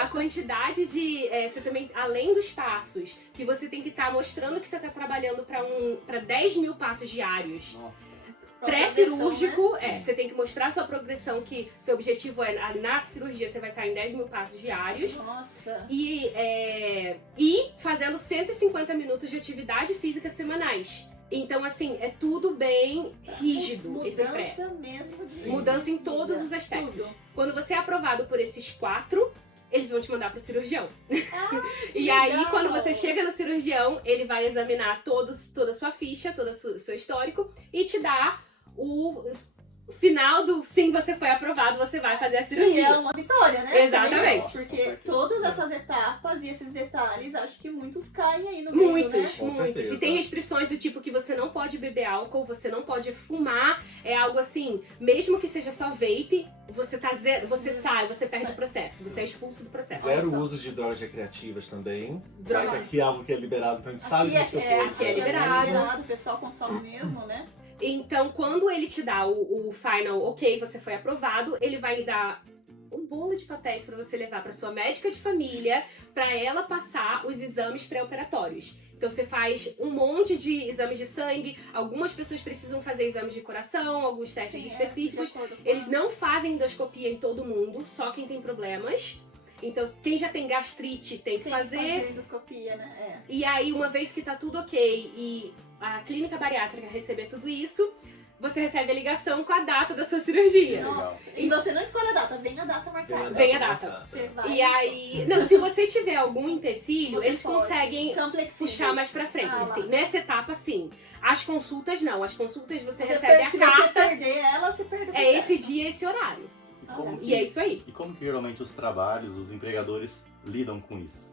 A quantidade de... você também, além dos passos, que você tem que estar mostrando que você está trabalhando para 10.000 passos diários. Nossa. Pré-cirúrgico, né? você tem que mostrar a sua progressão, que seu objetivo na cirurgia você vai estar em 10.000 passos diários. Nossa. E fazendo 150 minutos de atividade física semanais. Então, assim, é tudo bem rígido, esse pré. Mudança mesmo. Mudança em todos os aspectos. Quando você é aprovado por esses 4, eles vão te mandar pro cirurgião. E aí, legal. quando você chega no cirurgião, ele vai examinar toda a sua ficha, todo o seu histórico e te dá o final do sim, você foi aprovado, você vai fazer a E cirurgia. é uma vitória, né? Exatamente. Também, porque todas essas etapas e esses detalhes, acho que muitos caem aí no meio, né? Com Muitos. certeza. E tem restrições do tipo que você não pode beber álcool, você não pode fumar. É algo assim, mesmo que seja só vape, você você perde o processo, você é expulso do processo. Zero uso de drogas recreativas também. Droga. Aqui é algo que é liberado, então a gente sabe que as pessoas... aqui é liberado. O pessoal consome mesmo, né? Então, quando ele te dá o final, ok, você foi aprovado, ele vai lhe dar um bolo de papéis para você levar para sua médica de família, para ela passar os exames pré-operatórios. Então você faz um monte de exames de sangue, algumas pessoas precisam fazer exames de coração, alguns testes específicos. Eles não fazem endoscopia em todo mundo, só quem tem problemas. Então, quem já tem gastrite tem que fazer endoscopia, né? E aí, uma vez que tá tudo ok e a clínica bariátrica receber tudo isso, você recebe a ligação com a data da sua cirurgia. Nossa. E você não escolhe a data, vem a data marcada. Vem a data. Você vai. E aí, não, se você tiver algum empecilho, Você eles pode. conseguem São flexíveis. puxar mais pra frente, lá. assim. Nessa etapa, sim. As consultas, não. As consultas você Se recebe a você carta. perder ela, você perde o É processo. esse dia, esse horário. E é isso aí. E como que geralmente os trabalhos, os empregadores lidam com isso?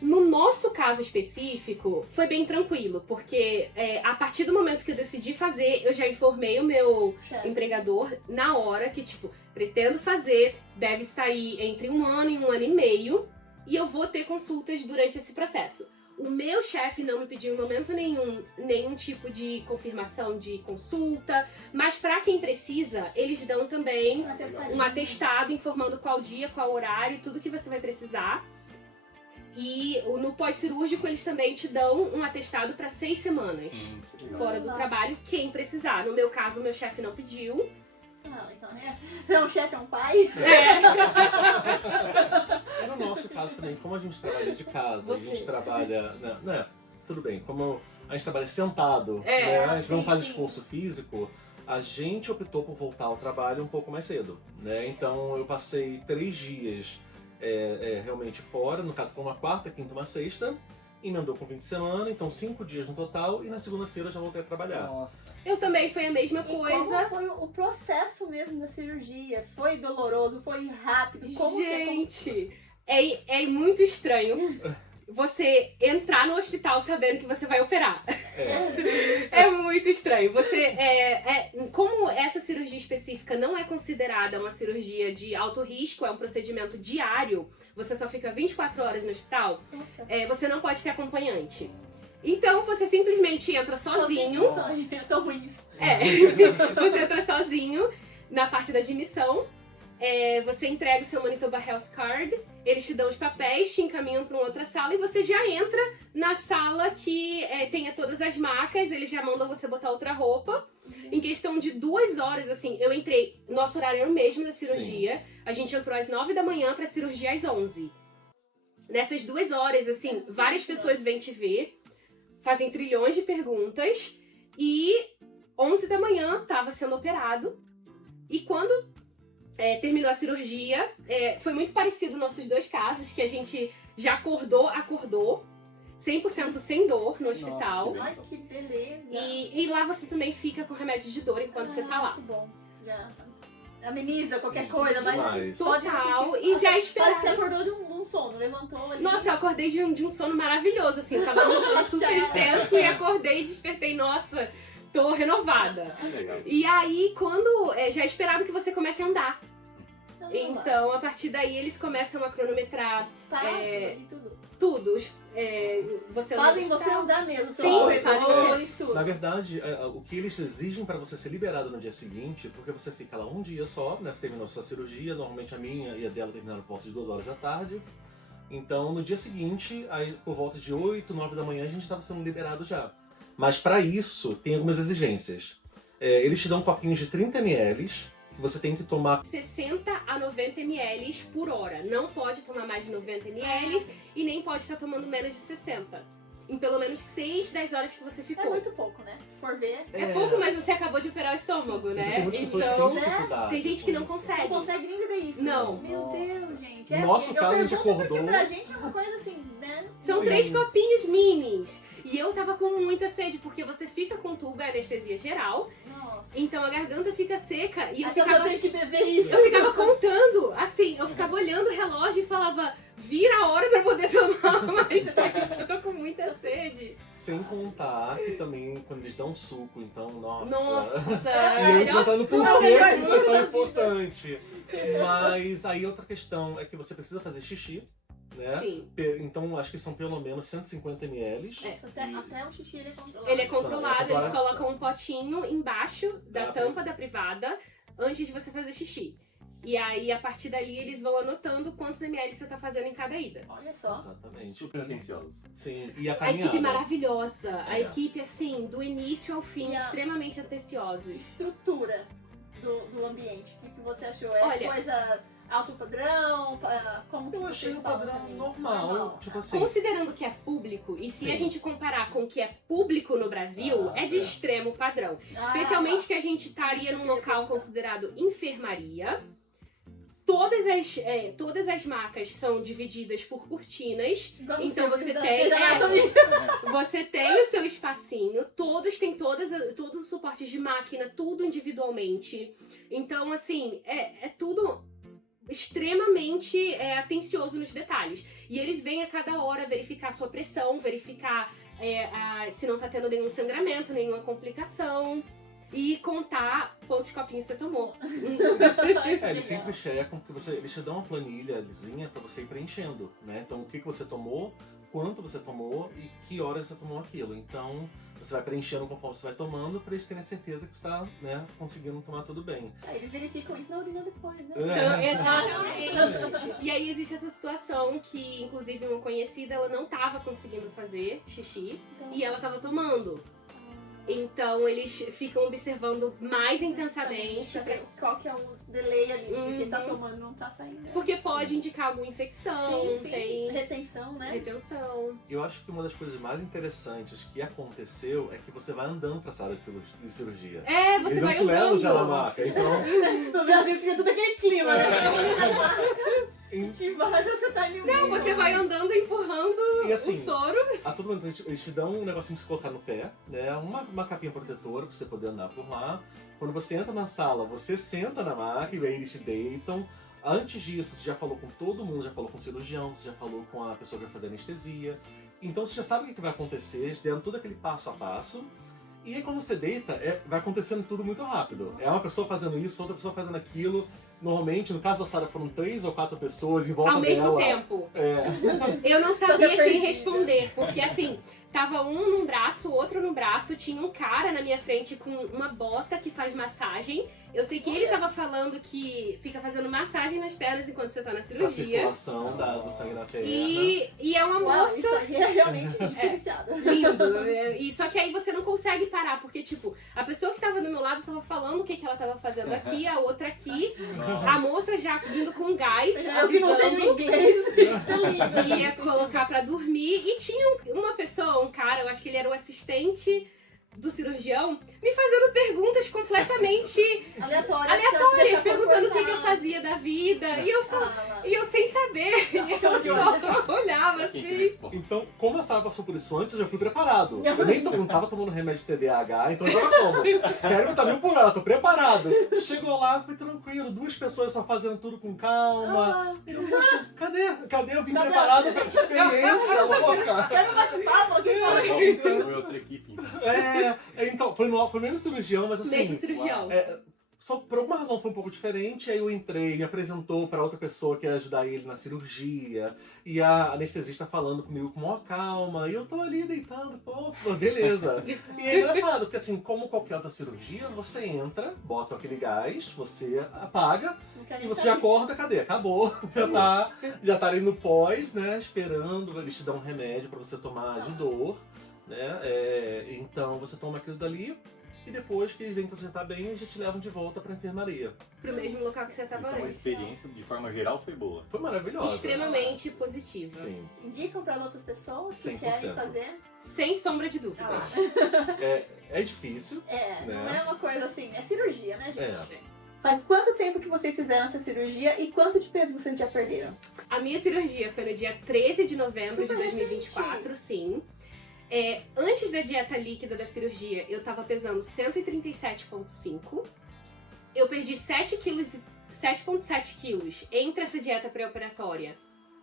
No nosso caso específico, foi bem tranquilo, porque a partir do momento que eu decidi fazer, eu já informei o meu empregador na hora que, tipo, pretendo fazer, deve sair entre 1 ano e 1 ano e meio, e eu vou ter consultas durante esse processo. O meu chefe não me pediu em momento nenhum tipo de confirmação de consulta, mas para quem precisa, eles dão também um atestado informando qual dia, qual horário, tudo que você vai precisar. E no pós-cirúrgico eles também te dão um atestado para 6 semanas fora do trabalho, quem precisar. No meu caso, meu chefe não pediu. Então não, o chefe é um pai. E no nosso caso também, como a gente trabalha de casa, a gente trabalha... Né, tudo bem, como a gente trabalha sentado, né, a gente não faz esforço físico, a gente optou por voltar ao trabalho um pouco mais cedo. Né? Então eu passei 3 dias realmente fora, no caso foi uma quarta, quinta, uma sexta, emendou com 20 de semana, então 5 dias no total, e na segunda-feira já voltei a trabalhar. Nossa. Eu também foi a mesma coisa. Como foi o processo mesmo da cirurgia? Foi doloroso? Foi rápido? Como Gente, é muito estranho você entrar no hospital sabendo que você vai operar. É muito estranho. Como essa cirurgia específica não é considerada uma cirurgia de alto risco, é um procedimento diário, você só fica 24 horas no hospital, você não pode ter acompanhante. Então você simplesmente entra sozinho. É tão ruim isso. Você entra sozinho na parte da admissão. Você entrega o seu Manitoba Health Card, eles te dão os papéis, te encaminham para uma outra sala e você já entra na sala que tenha todas as macas, eles já mandam você botar outra roupa. Em questão de 2 horas, assim, eu entrei, nosso horário era o mesmo da cirurgia, sim. A gente entrou às 9 da manhã pra cirurgia às 11. Nessas 2 horas, assim, várias pessoas vêm te ver, fazem trilhões de perguntas e 11 da manhã tava sendo operado e quando terminou a cirurgia, foi muito parecido nossos 2 casos, que a gente já acordou 100% sem dor no hospital. Ai, que beleza. E lá você também fica com remédio de dor enquanto você tá lá. Muito bom. Já ameniza qualquer coisa, mas total. E já espera. Parece que você acordou de um sono, levantou ali. Nossa, eu acordei de um sono maravilhoso, assim. Eu tava num sono super intenso e acordei e despertei, nossa, tô renovada. Legal. E aí, quando já é esperado que você comece a andar. Então, a partir daí, eles começam a cronometrar tudo. Você fazem você andar mesmo. Sim, fazem você. Na verdade, o que eles exigem para você ser liberado no dia seguinte, porque você fica lá um dia só, né? Você terminou a sua cirurgia, normalmente a minha e a dela terminaram por volta de 2 horas da tarde. Então, no dia seguinte, aí, por volta de 8, 9 da manhã, a gente estava sendo liberado já. Mas para isso, tem algumas exigências. Eles te dão copinhos de 30 ml, que você tem que tomar 60 a 90 ml por hora. Não pode tomar mais de 90 ml e nem pode estar tomando menos de 60. Em pelo menos 6 das horas que você ficou. É muito pouco, né? Se for ver. É pouco, mas você acabou de operar o estômago, né? Tem muitas pessoas que têm dificuldade. Tem gente que não consegue. Não consegue nem beber isso. Não. Meu Deus, gente. No nosso caso, a gente acordou. Porque pra gente é uma coisa assim, né? São 3 copinhos minis. E eu tava com muita sede, porque você fica com tubo, é anestesia geral. Nossa. Então a garganta fica seca e eu ficava... tenho que beber isso. Eu ficava contando, assim, eu ficava olhando o relógio e falava, vira a hora pra poder tomar mais tarde, que eu tô com muita sede. Sem contar que também, quando eles dão suco, então, nossa... Nossa, e a gente não tá no porquê melhor que isso é tão importante. Mas aí outra questão é que você precisa fazer xixi, né? Sim. Então acho que são pelo menos 150 ml. Até o xixi ele é controlado. Ele é controlado, eles colocam um potinho embaixo da tampa da privada antes de você fazer xixi. E aí, a partir dali, eles vão anotando quantos ml você tá fazendo em cada ida. Olha só. Exatamente. Super atenciosos. Sim, e a A caminhada. equipe maravilhosa. A equipe, assim, do início ao fim, extremamente atenciosos. Estrutura do ambiente. O que você achou? Olha, coisa alto padrão? Como Eu achei o padrão normal. Tipo assim. Considerando que é público, e se a gente comparar com o que é público no Brasil, é de extremo padrão. Especialmente que a gente estaria num local considerado enfermaria. Todas as macas são divididas por cortinas. Vamos Então ser você da- tem, da anatomia. você tem o seu espacinho, todos têm todos os suportes de máquina, tudo individualmente. Então, assim, é tudo extremamente atencioso nos detalhes. E eles vêm a cada hora verificar a sua pressão, verificar se não tá tendo nenhum sangramento, nenhuma complicação. E contar quantos copinhos você tomou. Eles sempre checam, porque eles te dão uma planilhazinha pra você ir preenchendo, né? Então, o que você tomou, quanto você tomou e que horas você tomou aquilo. Então, você vai preenchendo conforme você vai tomando pra eles terem certeza que você tá, né, conseguindo tomar tudo bem. Aí eles verificam isso na urina depois, né? Então, exatamente. E aí existe essa situação que, inclusive, uma conhecida, ela não tava conseguindo fazer xixi e ela tava tomando. Então eles ficam observando mais intensamente. Pra ver qual que é o delay ali, porque tá tomando não tá saindo. Porque pode indicar alguma infecção, Sim. tem Retenção, né? retenção. Eu acho que uma das coisas mais interessantes que aconteceu é que você vai andando pra sala de cirurgia. Você Eles vai não te levam já na andando. maca, então... No Brasil cria todo aquele clima, né? em- De vaga você tá indo. Não, você vai andando empurrando E assim, o soro. a todo momento eles te dão um negocinho pra você colocar no pé, né? Uma capinha protetora pra você poder andar por lá. Quando você entra na sala, você senta na maca e aí eles te deitam. Antes disso, você já falou com todo mundo, já falou com o cirurgião, você já falou com a pessoa que vai fazer anestesia. Então você já sabe o que vai acontecer, eles deram todo aquele passo a passo. E aí quando você deita, vai acontecendo tudo muito rápido. É uma pessoa fazendo isso, outra pessoa fazendo aquilo. Normalmente, no caso da Sarah, foram 3 ou 4 pessoas em volta Ao dela. mesmo tempo. É. Eu não sabia Toda quem perdida. responder, porque assim, tava um num braço, o outro no braço, tinha um cara na minha frente com uma bota que faz massagem. Eu sei que ele tava falando que fica fazendo massagem nas pernas enquanto você tá na A cirurgia. circulação do sangue na perna. E é uma Uau, moça isso aí é realmente diferenciado. lindo. E só que aí você não consegue parar, porque, tipo, a pessoa que tava do meu lado tava falando o que ela tava fazendo aqui, a outra aqui, a moça já vindo com gás, Eu que não tenho avisando inglês. que ia colocar pra dormir. E tinha uma pessoa, um cara, eu acho que ele era o assistente do cirurgião, me fazendo perguntas completamente aleatórias, perguntando o que eu fazia da vida. E eu falava, e eu sem saber, eu só olhava assim. Então, como a Sarah passou por isso antes, eu já fui preparado. Eu nem não tava tomando remédio de TDAH, então eu tava como? Cérebro tá meio por hora, tô preparado. Chegou lá, foi tranquilo, 2 pessoas só fazendo tudo com calma. Eu, poxa, cadê? Eu vim preparado pra essa experiência louca. Quero um bate-papo, alguém fala Foi outra equipe. Então, foi o mesmo cirurgião, mas assim... Mesmo cirurgião. Só por alguma razão foi um pouco diferente, aí eu entrei, me apresentou pra outra pessoa que ia ajudar ele na cirurgia, e a anestesista falando comigo com maior calma, e eu tô ali deitando, pô, beleza. E é engraçado, porque assim, como qualquer outra cirurgia, você entra, bota aquele gás, você apaga, e você já acorda, cadê? Acabou. Já tá ali no pós, né, esperando, eles te dão um remédio pra você tomar de dor, né, então você toma aquilo dali, e depois que eles veem que você já tá bem, eles já te levam de volta pra enfermaria. Pro mesmo local que você tava Então a antes. experiência, de forma geral, foi boa. Foi maravilhosa. Extremamente positiva. Sim. Indicam pra outras pessoas que 100%. querem fazer? Sem sombra de dúvidas. É difícil. Não Né? é uma coisa assim, é cirurgia, né, gente? É. Faz quanto tempo que vocês fizeram essa cirurgia e quanto de peso vocês já perderam? A minha cirurgia foi no dia 13 de novembro Super de 2024, sim. Antes da dieta líquida da cirurgia, eu tava pesando 137,5. Eu perdi 7,7 quilos entre essa dieta pré-operatória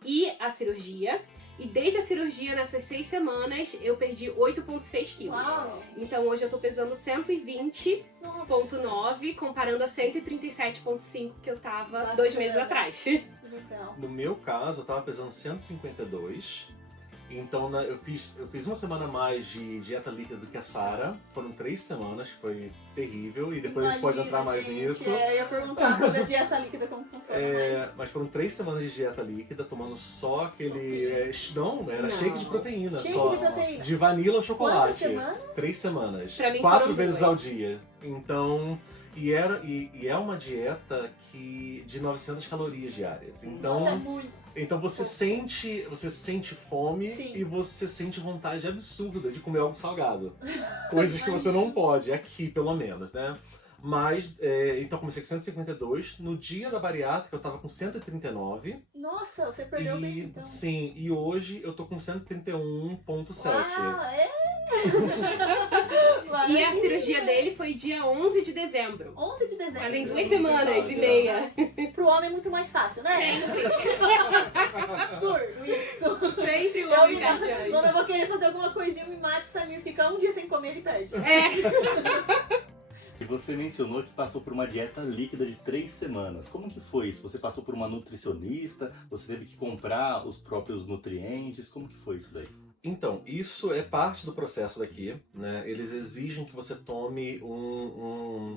e a cirurgia. E desde a cirurgia, nessas 6 semanas, eu perdi 8,6 quilos. Uau! Então hoje eu tô pesando 120,9, Nossa, comparando a 137,5 que eu tava Bacana. 2 meses atrás. que legal. No meu caso, eu tava pesando 152. Então eu fiz uma semana a mais de dieta líquida do que a Sarah. Foram 3 semanas, que foi terrível. E depois a gente pode entrar mais gente, nisso. Eu ia perguntar sobre a dieta líquida, como funciona, Mas foram 3 semanas de dieta líquida, tomando só aquele... Era Não. shake de proteína. Shake só. de proteína. De vanila ou Quantas chocolate. semanas? 3 semanas. Pra mim 4 foram vezes 2. ao dia. Então... E é uma dieta de 900 calorias diárias. Então, Nossa, é muito. então você sente fome Sim. e você sente vontade absurda de comer algo salgado. Coisas que você não pode, aqui pelo menos, né? Mas, então comecei com 152. No dia da bariátrica eu tava com 139. Nossa, você perdeu bem, então. Sim, e hoje eu tô com 131,7. Ah, é? E a cirurgia dele foi dia 11 de dezembro. 11 de dezembro. Fazem 2 semanas e meia. Pro homem é muito mais fácil, né? Sempre. Absurdo isso. Sempre o Eu homem me perde mato. antes. Quando eu vou querer fazer alguma coisinha, me mata, Samir fica um dia sem comer, ele perde. E você mencionou que passou por uma dieta líquida de 3 semanas. Como que foi isso? Você passou por uma nutricionista? Você teve que comprar os próprios nutrientes? Como que foi isso daí? Então, isso é parte do processo daqui, né? Eles exigem que você tome um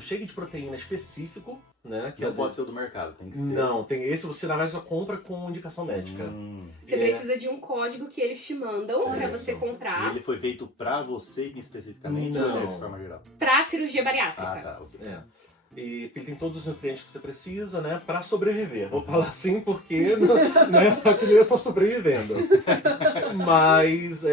shake de proteína específico, né? Que Não pode ser o do mercado, tem que ser... Não, tem esse, você na verdade só compra com indicação médica. Você precisa de um código que eles te mandam pra Isso. você E comprar ele foi feito pra você especificamente Não. ou é de forma geral? pra cirurgia bariátrica. Ah, tá, ok. E ele tem todos os nutrientes que você precisa, né, pra sobreviver. Vou falar assim porque, né, a criança só sobrevivendo. Mas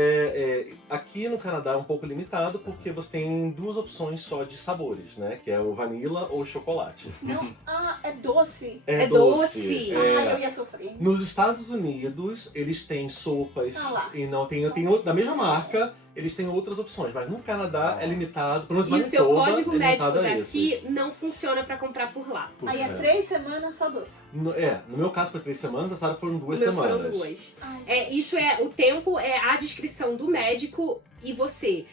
aqui no Canadá é um pouco limitado porque você tem 2 opções só de sabores, né, que é o vanilla ou chocolate. Não, é doce. É doce. Eu ia sofrer. Nos Estados Unidos, eles têm sopas lá. e não tem da mesma marca, eles têm outras opções, mas no Canadá é limitado, pelo menos E o seu Manitoba, código é médico limitado a esse. daqui não funciona pra comprar por lá. Puxa, Aí é 3 semanas só doce. no meu caso foi 3 semanas, a Sara foram 2 O meu semanas. foram 2. Ai, Isso o tempo é a descrição do médico e você.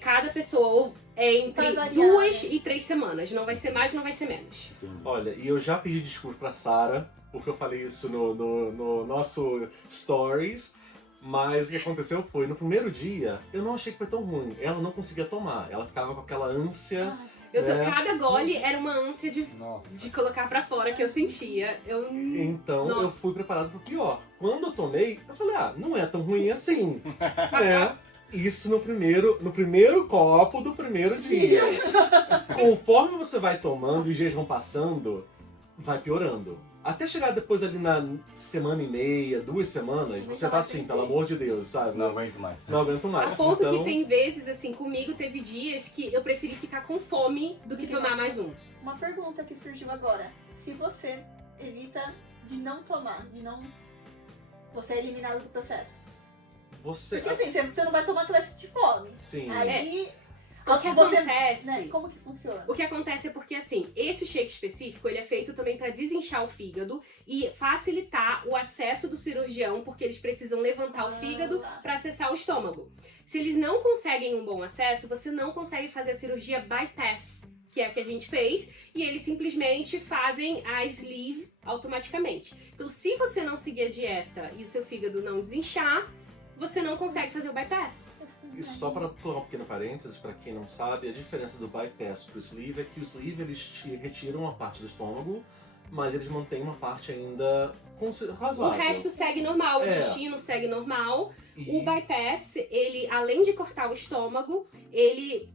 Cada pessoa entre Pra variar, 2 né? e 3 semanas. Não vai ser mais, não vai ser menos. Entendi. Olha, e eu já pedi desculpa pra Sara, porque eu falei isso no nosso Stories, mas o que aconteceu foi, no primeiro dia, eu não achei que foi tão ruim. Ela não conseguia tomar, ela ficava com aquela ânsia. Cada gole era uma ânsia Nossa. de colocar pra fora que eu sentia. Então eu Nossa. fui preparado pro pior. Quando eu tomei, eu falei, não é tão ruim assim, né? Isso no primeiro copo do primeiro dia. Conforme você vai tomando e os dias vão passando, vai piorando. Até chegar depois ali na semana e meia, 2 semanas, você tá assim, pelo amor de Deus, sabe? Não aguento mais. Não aguento mais. A ponto Então, que tem vezes, assim, comigo teve dias que eu preferi ficar com fome do que tomar mais um. Uma pergunta que surgiu agora. Se você evita de não tomar, você é eliminado do processo. Você... Porque assim, você não vai tomar, você vai sentir fome. Sim. Aí, O que você, acontece... né, como que funciona? O que acontece é porque, assim, esse shake específico, ele é feito também pra desinchar o fígado e facilitar o acesso do cirurgião, porque eles precisam levantar o fígado pra acessar o estômago. Se eles não conseguem um bom acesso, você não consegue fazer a cirurgia bypass, que é a que a gente fez, e eles simplesmente fazem a sleeve automaticamente. Então, se você não seguir a dieta e o seu fígado não desinchar, você não consegue fazer o bypass. E só para colocar um pequeno parênteses, para quem não sabe, a diferença do bypass pro sleeve é que o sleeve eles retiram uma parte do estômago, mas eles mantêm uma parte ainda O razoável. resto segue normal, o intestino segue normal. O bypass, ele, além de cortar o estômago, ele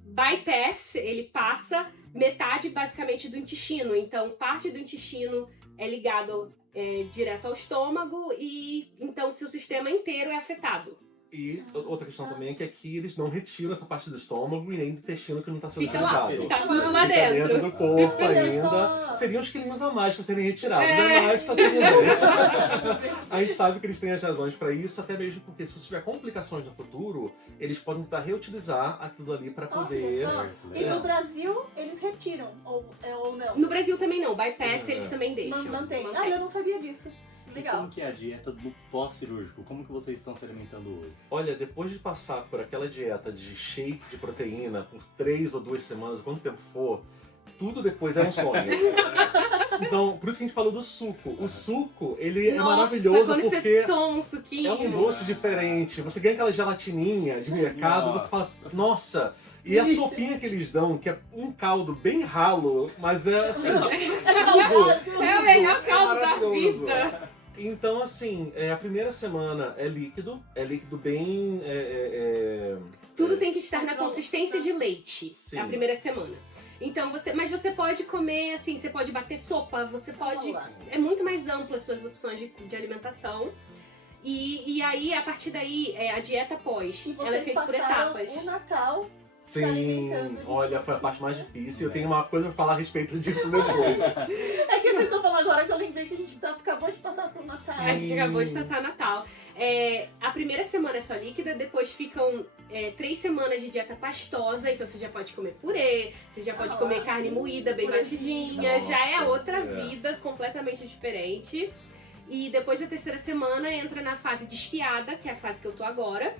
passa metade basicamente do intestino. Então, parte do intestino é ligado direto ao estômago e então seu sistema inteiro é afetado. E outra questão também é que aqui eles não retiram essa parte do estômago e nem do intestino que não está sendo Fica lá, utilizado. tá tudo lá Fica dentro. do corpo Olha ainda. só. Seriam uns quilinhos a mais pra serem retirados, mas tá tudo bem. A gente sabe que eles têm as razões pra isso, até mesmo porque se você tiver complicações no futuro, eles podem tentar reutilizar aquilo ali pra poder... Olha só. E no Brasil, eles retiram, ou não? No Brasil também não, bypass eles também deixam. Mantém. Mantém. Eu não sabia disso. E Legal. como que é a dieta do pós-cirúrgico? Como que vocês estão se alimentando hoje? Olha, depois de passar por aquela dieta de shake de proteína por 3 ou 2 semanas, quanto tempo for, tudo depois é um sonho. Então, por isso que a gente falou do suco. O suco, ele é maravilhoso quando porque você toma um suquinho. é um doce diferente. Você ganha aquela gelatininha de mercado, você fala, nossa... E a sopinha que eles dão, que é um caldo bem ralo, mas é assim... É o melhor caldo da maravilhoso. vida. Então, assim, a primeira semana é líquido bem... Tudo tem que estar na consistência de leite Sim. a primeira semana. Então mas você pode comer, assim, você pode bater sopa, você pode... Vamos lá. É muito mais ampla as suas opções de alimentação. E aí, a partir daí, a dieta pós, E ela é vocês feita por passaram etapas. o Natal Sim, alimentando disso. olha, foi a parte mais difícil. Eu tenho uma coisa pra falar a respeito disso depois. É que vocês estão falando agora que eu lembrei que a gente acabou de passar por Natal. A gente acabou de passar Natal. A primeira semana é só líquida, depois ficam 3 semanas de dieta pastosa, então você já pode comer purê, você já pode comer carne moída bem batidinha, Nossa, já é outra é. vida completamente diferente. E depois da terceira semana entra na fase desfiada, que é a fase que eu tô agora,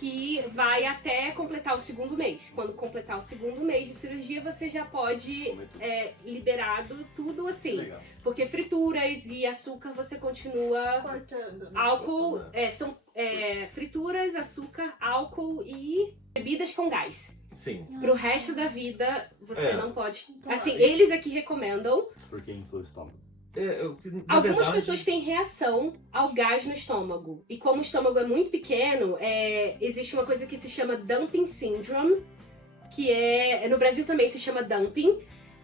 que vai até completar o segundo mês. Quando completar o segundo mês de cirurgia, você já pode Comer tudo. liberado tudo assim. Legal. Porque frituras e açúcar você continua. Cortando. Álcool, são frituras, açúcar, álcool e bebidas com gás. Sim. Pro resto da vida, você não pode. Claro. Assim, eles aqui recomendam. Porque influi o estômago. Na Algumas verdade, pessoas têm reação ao gás no estômago. E como o estômago é muito pequeno, existe uma coisa que se chama dumping syndrome, que no Brasil também se chama dumping,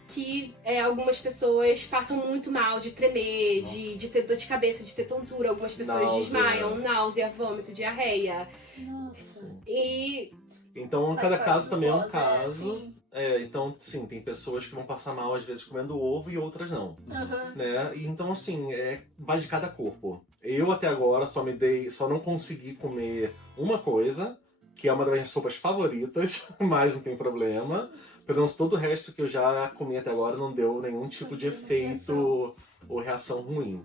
que algumas pessoas passam muito mal de tremer, de ter dor de cabeça, de ter tontura. Algumas pessoas Náusea. desmaiam, náusea, vômito, diarreia. Nossa. E Então, Faz cada parte caso do também é um pós, caso. sim. Então, sim, tem pessoas que vão passar mal às vezes comendo ovo e outras não. Aham. Né? E então, assim, vai de cada corpo. Eu até agora só não consegui comer uma coisa, que é uma das minhas sopas favoritas, mas não tem problema. Pelo menos todo o resto que eu já comi até agora não deu nenhum tipo de efeito ou reação ruim.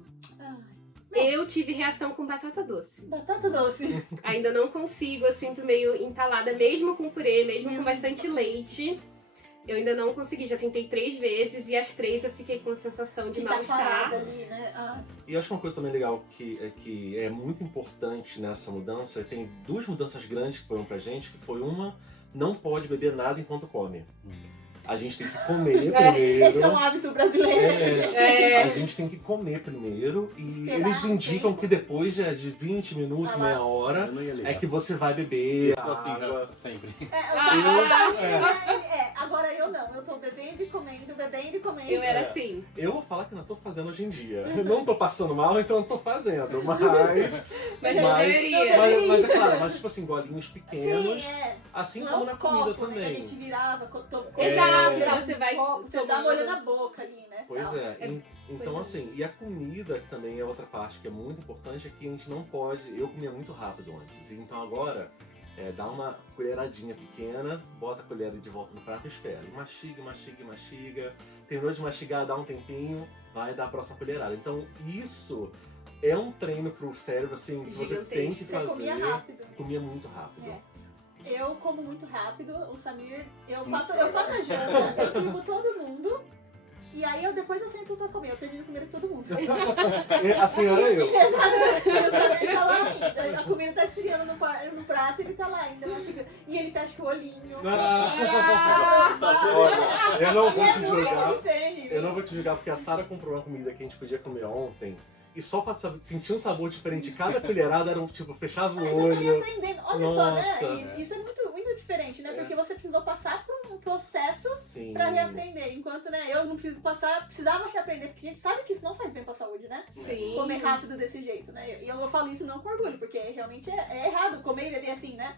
Ai, eu tive reação com batata doce. batata doce. Ainda não consigo, eu sinto meio entalada, mesmo com purê, mesmo com bastante leite. Eu ainda não consegui, já tentei 3 vezes e as 3 eu fiquei com a sensação de Que tá mal-estar. parada ali, né? Ah, E eu acho que uma coisa também legal que é muito importante nessa mudança, tem 2 mudanças grandes que foram pra gente, que foi uma, não pode beber nada enquanto come. A gente tem que comer primeiro. esse é um hábito brasileiro. A gente tem que comer primeiro e Esperar eles um indicam tempo. que depois de 20 minutos, Ah lá. meia hora, Eu não ia ligar. é que você vai beber Eu sou assim, água. já, sempre. Agora eu não. Eu tô bebendo e comendo. Eu era assim. Eu vou falar que não tô fazendo hoje em dia. Eu não tô passando mal, então não tô fazendo. Mas Mas eu Mas- deveria. mas é claro, mas tipo assim, golinhos pequenos, Sim, assim Não como é na um comida copo, né, que a também. gente virava, Exato, virava você um vai copo, você tá tomando. molhando a boca ali, né? Pois Tal. é, então assim, e a comida, que também é outra parte que é muito importante, é que a gente não pode. Eu comia muito rápido antes, e então agora dá uma colheradinha pequena, bota a colher de volta no prato e espera. E mastiga. Terminou de mastigar, dá um tempinho, vai dar a próxima colherada. Então isso é um treino pro cérebro, assim, que você tem que Você fazer. comia rápido. Comia muito rápido. Eu como muito rápido, o Samir, eu Muito faço a janta, eu sirvo todo mundo. E aí depois eu sento pra comer, eu termino comendo com todo mundo. A senhora é eu. Exatamente, o Samir tá lá ainda, a comida tá esfriando no prato, ele tá lá ainda mastigando. E ele fecha o olhinho. Olha, eu não vou E é te muito julgar. diferente. Eu não vou te julgar porque a Sara comprou uma comida que a gente podia comer ontem. E só pra sentir um sabor diferente, cada colherada era tipo, fechava Mas o eu tô olho. aprendendo, olha Nossa. só, né? E isso é muito diferente, né? Porque você precisou passar por um processo Sim. pra reaprender. Enquanto, né, eu não preciso passar, precisava reaprender, porque a gente sabe que isso não faz bem pra saúde, né? Sim. Comer rápido desse jeito, né? E eu falo isso não com orgulho, porque realmente é errado comer e beber assim, né?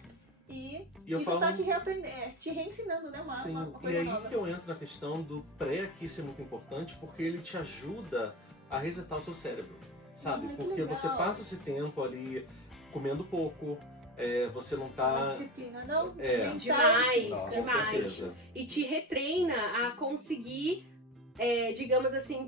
E eu isso falo- tá te reaprendendo, te reensinando, né? Sim, Uma e coisa aí nova. que eu entro na questão do pré-aqui ser muito importante, porque ele te ajuda a resetar o seu cérebro, sabe? Que Porque legal. você passa esse tempo ali comendo pouco, você não Uma tá... disciplina, não? É. Demais, Nossa, Com demais. certeza. E te retreina a conseguir, digamos assim,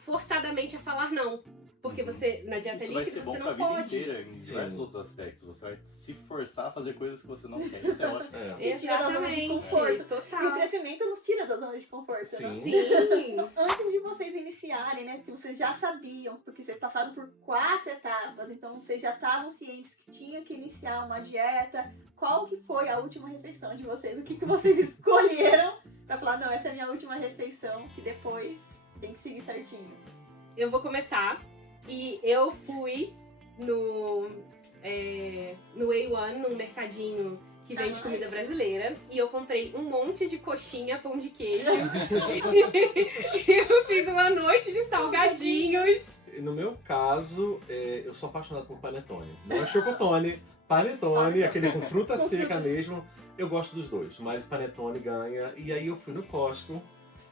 forçadamente a falar não. Porque você, na dieta Isso vai líquida, ser bom você pra não vida pode. inteira, em Sim. diversos outros aspectos. Você vai se forçar a fazer coisas que você não quer. Isso é ótimo. É. Te tira da zona de conforto. E o Total. crescimento nos tira da zona de conforto, Sim. né? Sim. Antes de vocês iniciarem, né, que vocês já sabiam, porque vocês passaram por 4 etapas, então vocês já estavam cientes que tinha que iniciar uma dieta. Qual que foi a última refeição de vocês? O que vocês escolheram pra falar, não, essa é a minha última refeição, que depois tem que seguir certinho. Eu vou começar. E eu fui no A1, num mercadinho que vende Ai. comida brasileira. E eu comprei um monte de coxinha, pão de queijo. Eu fiz uma noite de salgadinhos. No meu caso, eu sou apaixonado por panetone. Não é chocotone, panetone, aquele com fruta seca mesmo. Eu gosto dos dois, mas panetone ganha. E aí eu fui no Costco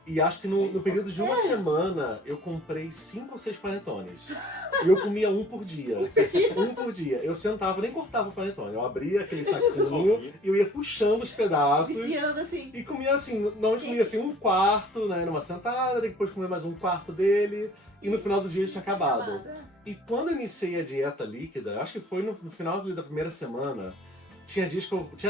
e acho que no período de uma semana eu comprei 5 ou 6 panetones. E eu comia um por dia. Um por dia. Eu sentava, nem cortava o panetone. Eu abria aquele saquinho e eu ia puxando os pedaços. Desviando assim. E comia assim, normalmente comia assim um quarto, né, numa sentada, depois comia mais um quarto dele, e no final do dia tinha acabado. E quando eu iniciei a dieta líquida, acho que foi no final da primeira semana, tinha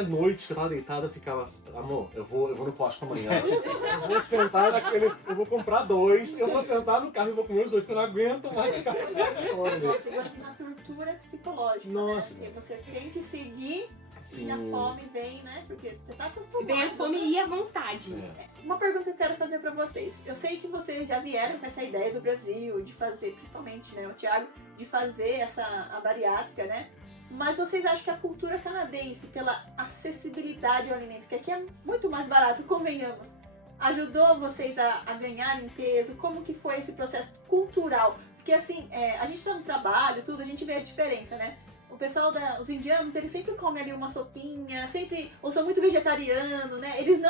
noites que eu tava deitado e ficava, amor, eu vou no Costco amanhã. Eu vou sentar naquele, eu vou comprar 2, eu vou sentar no carro e vou comer os 2, porque eu não aguento mais ficar sem panetone. Você gosta de uma tortura psicológica, Nossa. né? Porque você tem que seguir Sim. e a fome vem, né? Porque você tá acostumado. Vem a fome e a vontade. Uma pergunta que eu quero fazer pra vocês. Eu sei que vocês já vieram com essa ideia do Brasil, de fazer, principalmente, né, o Thiago, de fazer a bariátrica, né? Mas vocês acham que a cultura canadense, pela acessibilidade ao alimento, que aqui é muito mais barato, convenhamos, ajudou vocês a ganharem peso? Como que foi esse processo cultural? Porque assim, a gente tá no trabalho, tudo, a gente vê a diferença, né? O pessoal, os indianos, eles sempre comem ali uma sopinha, sempre, ou são muito vegetarianos, né? Eles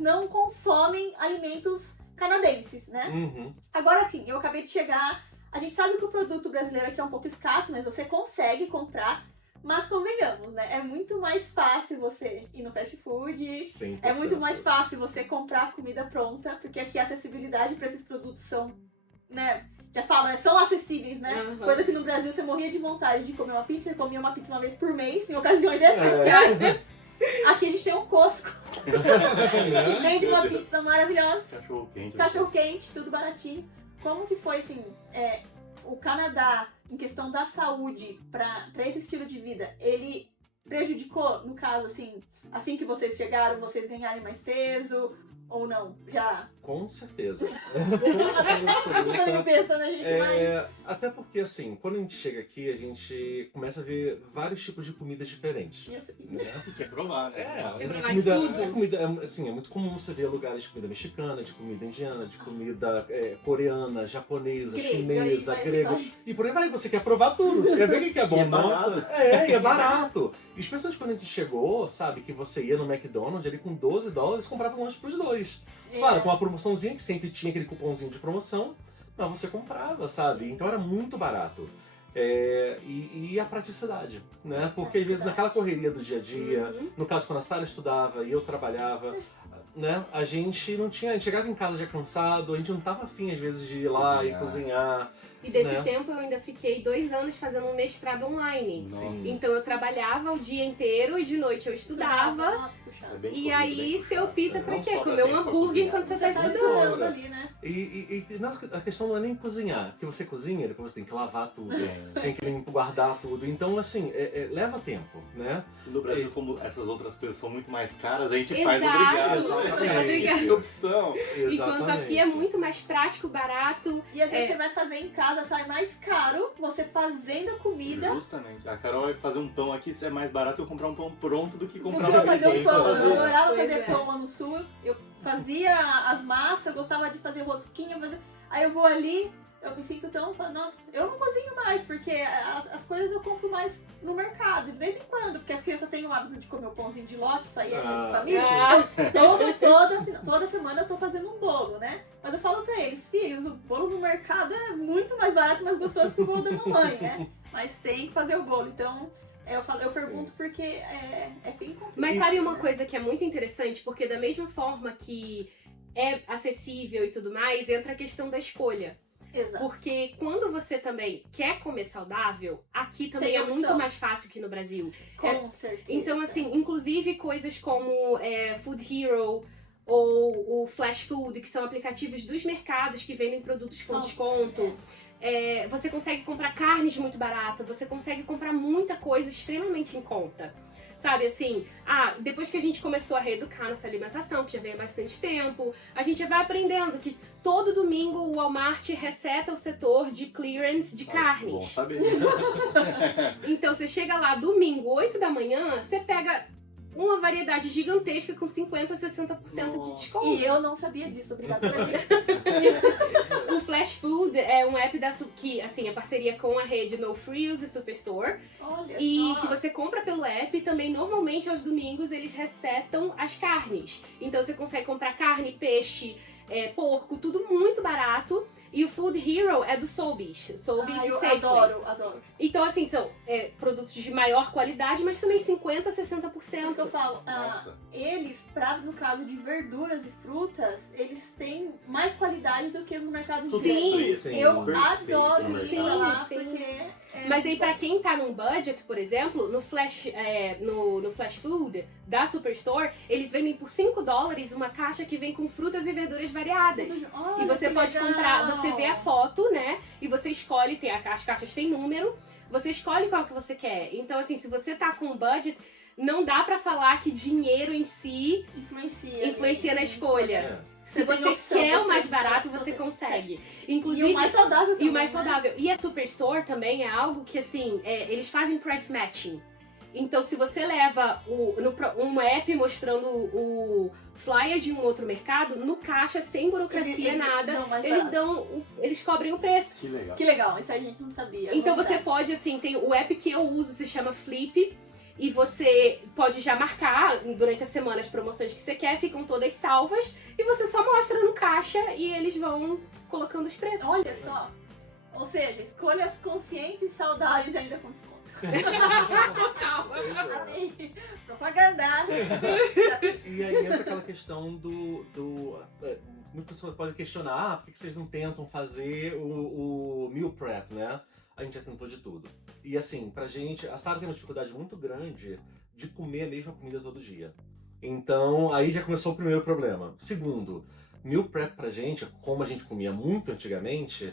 não consomem alimentos canadenses, né? Uhum. Agora, assim, eu acabei de chegar, a gente sabe que o produto brasileiro aqui é um pouco escasso, mas você consegue comprar, mas convenhamos, né? É muito mais fácil você ir no fast food, 100%. é muito mais fácil você comprar comida pronta, porque aqui a acessibilidade para esses produtos são, né? Já falam, são acessíveis, né? Uhum. Coisa que no Brasil você morria de vontade de comer uma pizza, você comia uma pizza uma vez por mês, em ocasiões especiais. Aqui a gente tem um Costco, que vende uma pizza maravilhosa, cachorro quente, tudo baratinho. Como que foi, assim, o Canadá, em questão da saúde, pra esse estilo de vida, ele prejudicou, no caso, assim que vocês chegaram, vocês ganharem mais peso, ou não? Já? Com certeza. Nunca nem pensa, né, gente? Até porque, assim, quando a gente chega aqui, a gente começa a ver vários tipos de comidas diferentes. Né? Quer provar, né? Quer provar de tudo. É muito comum você ver lugares de comida mexicana, de comida indiana, de comida coreana, japonesa, chinesa, grega. E por aí vai, você quer provar tudo, você quer ver o que é bom. E é barato. E é barato. E especialmente quando a gente chegou, sabe, que você ia no McDonald's, ali com $12, comprava um lanche pros dois. Claro, com uma promoçãozinha, que sempre tinha aquele cupomzinho de promoção, mas você comprava, sabe? Então era muito barato. E a praticidade, né? Porque às vezes naquela correria do dia a dia, no caso quando a Sara estudava e eu trabalhava, né? A gente não tinha, a gente chegava em casa já cansado, a gente não tava afim às vezes de ir lá e cozinhar. E desse né? tempo eu ainda fiquei 2 anos fazendo um mestrado online. Sim. Então eu trabalhava o dia inteiro e de noite eu estudava. Nossa, puxado. E aí você opta pra Não quê? só Comer um tempo pra hambúrguer cozinhar. enquanto você tá Você tá estudando. estudando ali, né? E a questão não é nem cozinhar, porque você cozinha, depois você tem que lavar tudo, tem que guardar tudo. Então, assim, leva tempo, né? No Brasil, como essas outras coisas são muito mais caras, a gente Exato, faz obrigado. você é obrigado. Que opção. Enquanto aqui é muito mais prático, barato. E às vezes você vai fazer em casa, sai mais caro você fazendo a comida. Justamente. A Carol vai fazer um pão aqui, se é mais barato eu comprar um pão pronto do que comprar Eu um fazer um pão, eu adorava Pois fazer é. pão lá no sul, eu fazia as massas, eu gostava de fazer rosquinha, aí eu vou ali, eu me sinto tão, nossa, eu não cozinho mais, porque as coisas eu compro mais no mercado, de vez em quando, porque as crianças têm o hábito de comer o pãozinho de ló, que isso aí é de família, toda semana eu tô fazendo um bolo, né? Mas eu falo pra eles, filhos, o bolo no mercado é muito mais barato, mais gostoso que o bolo da mamãe, né? Mas tem que fazer o bolo, então... Eu pergunto porque bem complicado. Mas sabe uma coisa que é muito interessante? Porque da mesma forma que é acessível e tudo mais, entra a questão da escolha. Exato. Porque quando você também quer comer saudável, aqui também Tem é opção. muito mais fácil que no Brasil. Com certeza. Então, assim, inclusive coisas como Food Hero ou o Flash Food, que são aplicativos dos mercados que vendem produtos com desconto. Você consegue comprar carnes muito barato, você consegue comprar muita coisa extremamente em conta. Sabe, assim, depois que a gente começou a reeducar nossa alimentação, que já vem há bastante tempo, a gente vai aprendendo que todo domingo o Walmart reseta o setor de clearance de Bom carnes. saber. Então você chega lá domingo, 8 da manhã, você pega uma variedade gigantesca com 50% a 60% de desconto. E eu não sabia disso, obrigada pela dica. O Flash Food é um app que, assim, é parceria com a rede No Frills e Superstore. Olha E só. que você compra pelo app e também, normalmente, aos domingos, eles resetam as carnes. Então você consegue comprar carne, peixe, porco, tudo muito barato. E o Food Hero é do Sobeys. Sobeys e eu Safeway. adoro. Então, assim, são produtos de maior qualidade, mas também 50%, a É isso que eu 60%. falo. Nossa. Eles, no caso de verduras e frutas, eles têm mais qualidade do que nos mercados Tudo Sim, fresco, Eu perfeito adoro no ir mercado. lá, Sim. porque... Mas aí, pra quem tá num budget, por exemplo, no Flash, no Flash Food da Superstore, eles vendem por $5 uma caixa que vem com frutas e verduras variadas. Olha, E você que pode legal. comprar, você vê a foto, né? E você escolhe, as caixas têm número, você escolhe qual que você quer. Então, assim, se você tá com budget, não dá pra falar que dinheiro em si influencia na escolha. É. Se Você tem você opção, quer o você- mais barato, você você- consegue. E Inclusive, o mais saudável também, e o mais né? saudável. E a Superstore também é algo que, assim, eles fazem price matching. Então, se você leva um app mostrando o flyer de um outro mercado, no caixa, sem burocracia, Eles nada, dão mais eles barato. eles cobrem o preço. Que legal. Que legal, isso a gente não sabia. Então Vou você comprar. pode, assim, tem o app que eu uso, se chama Flip, e você pode já marcar durante a semana as promoções que você quer, ficam todas salvas, e você só mostra no caixa e eles vão colocando os preços. Olha só. Ou seja, escolhas conscientes e saudáveis e ainda com desconto. Calma. Aí, propaganda. E aí entra aquela questão muitas pessoas podem questionar, por que vocês não tentam fazer o meal prep, né? A gente já tentou de tudo. E assim, pra gente, a Sarah tem uma dificuldade muito grande de comer a mesma comida todo dia. Então, aí já começou o primeiro problema. Segundo, meal prep pra gente, como a gente comia muito antigamente,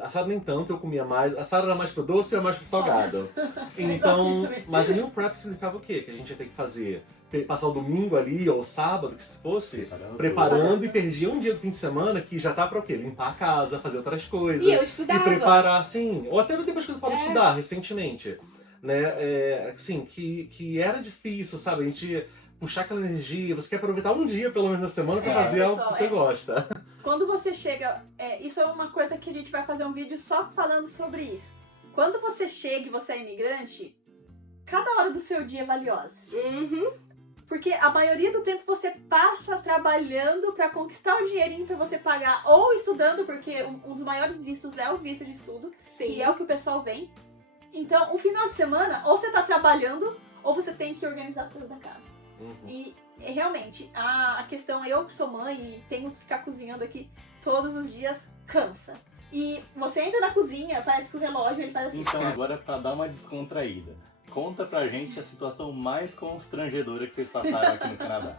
a Sarah nem tanto, eu comia mais. A Sarah era mais pro doce e eu mais pro salgado. Então, mas o meal prep significava o quê? Que a gente ia ter que fazer, passar o domingo ali, ou o sábado, que se fosse, preparando e perdia um dia do fim de semana que já tá pra o quê? Limpar a casa, fazer outras coisas. E eu E estudava. preparar, assim, ou até depois que você pode estudar recentemente, né? Assim, que era difícil, sabe? A gente puxar aquela energia, você quer aproveitar um dia pelo menos na semana pra fazer algo que pessoal, você gosta. Quando você chega, isso é uma coisa que a gente vai fazer um vídeo só falando sobre isso. Quando você chega e você é imigrante, cada hora do seu dia é valiosa. Uhum. Porque a maioria do tempo você passa trabalhando pra conquistar o dinheirinho pra você pagar, ou estudando, porque um dos maiores vistos é o visto de estudo, Sim. que é o que o pessoal vem. Então, o final de semana, ou você tá trabalhando, ou você tem que organizar as coisas da casa. E realmente, a questão, eu que sou mãe e tenho que ficar cozinhando aqui todos os dias, cansa. E você entra na cozinha, parece que o relógio ele faz assim. Então agora, pra dar uma descontraída, conta pra gente a situação mais constrangedora que vocês passaram aqui no Canadá.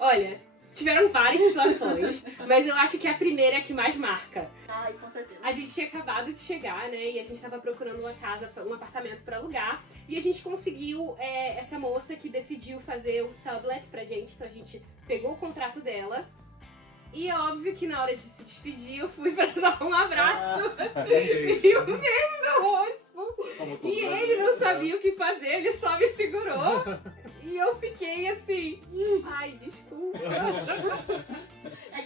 Olha, tiveram várias situações, mas eu acho que a primeira é a que mais marca. Ai, com certeza. A gente tinha acabado de chegar, né? E a gente tava procurando uma casa, um apartamento pra alugar. E a gente conseguiu essa moça que decidiu fazer o sublet pra gente. Então a gente pegou o contrato dela. E é óbvio que na hora de se despedir, eu fui pra dar um abraço. E um beijo no rosto. E ele não sabia o que fazer, ele só me segurou. E eu fiquei assim, ai, desculpa.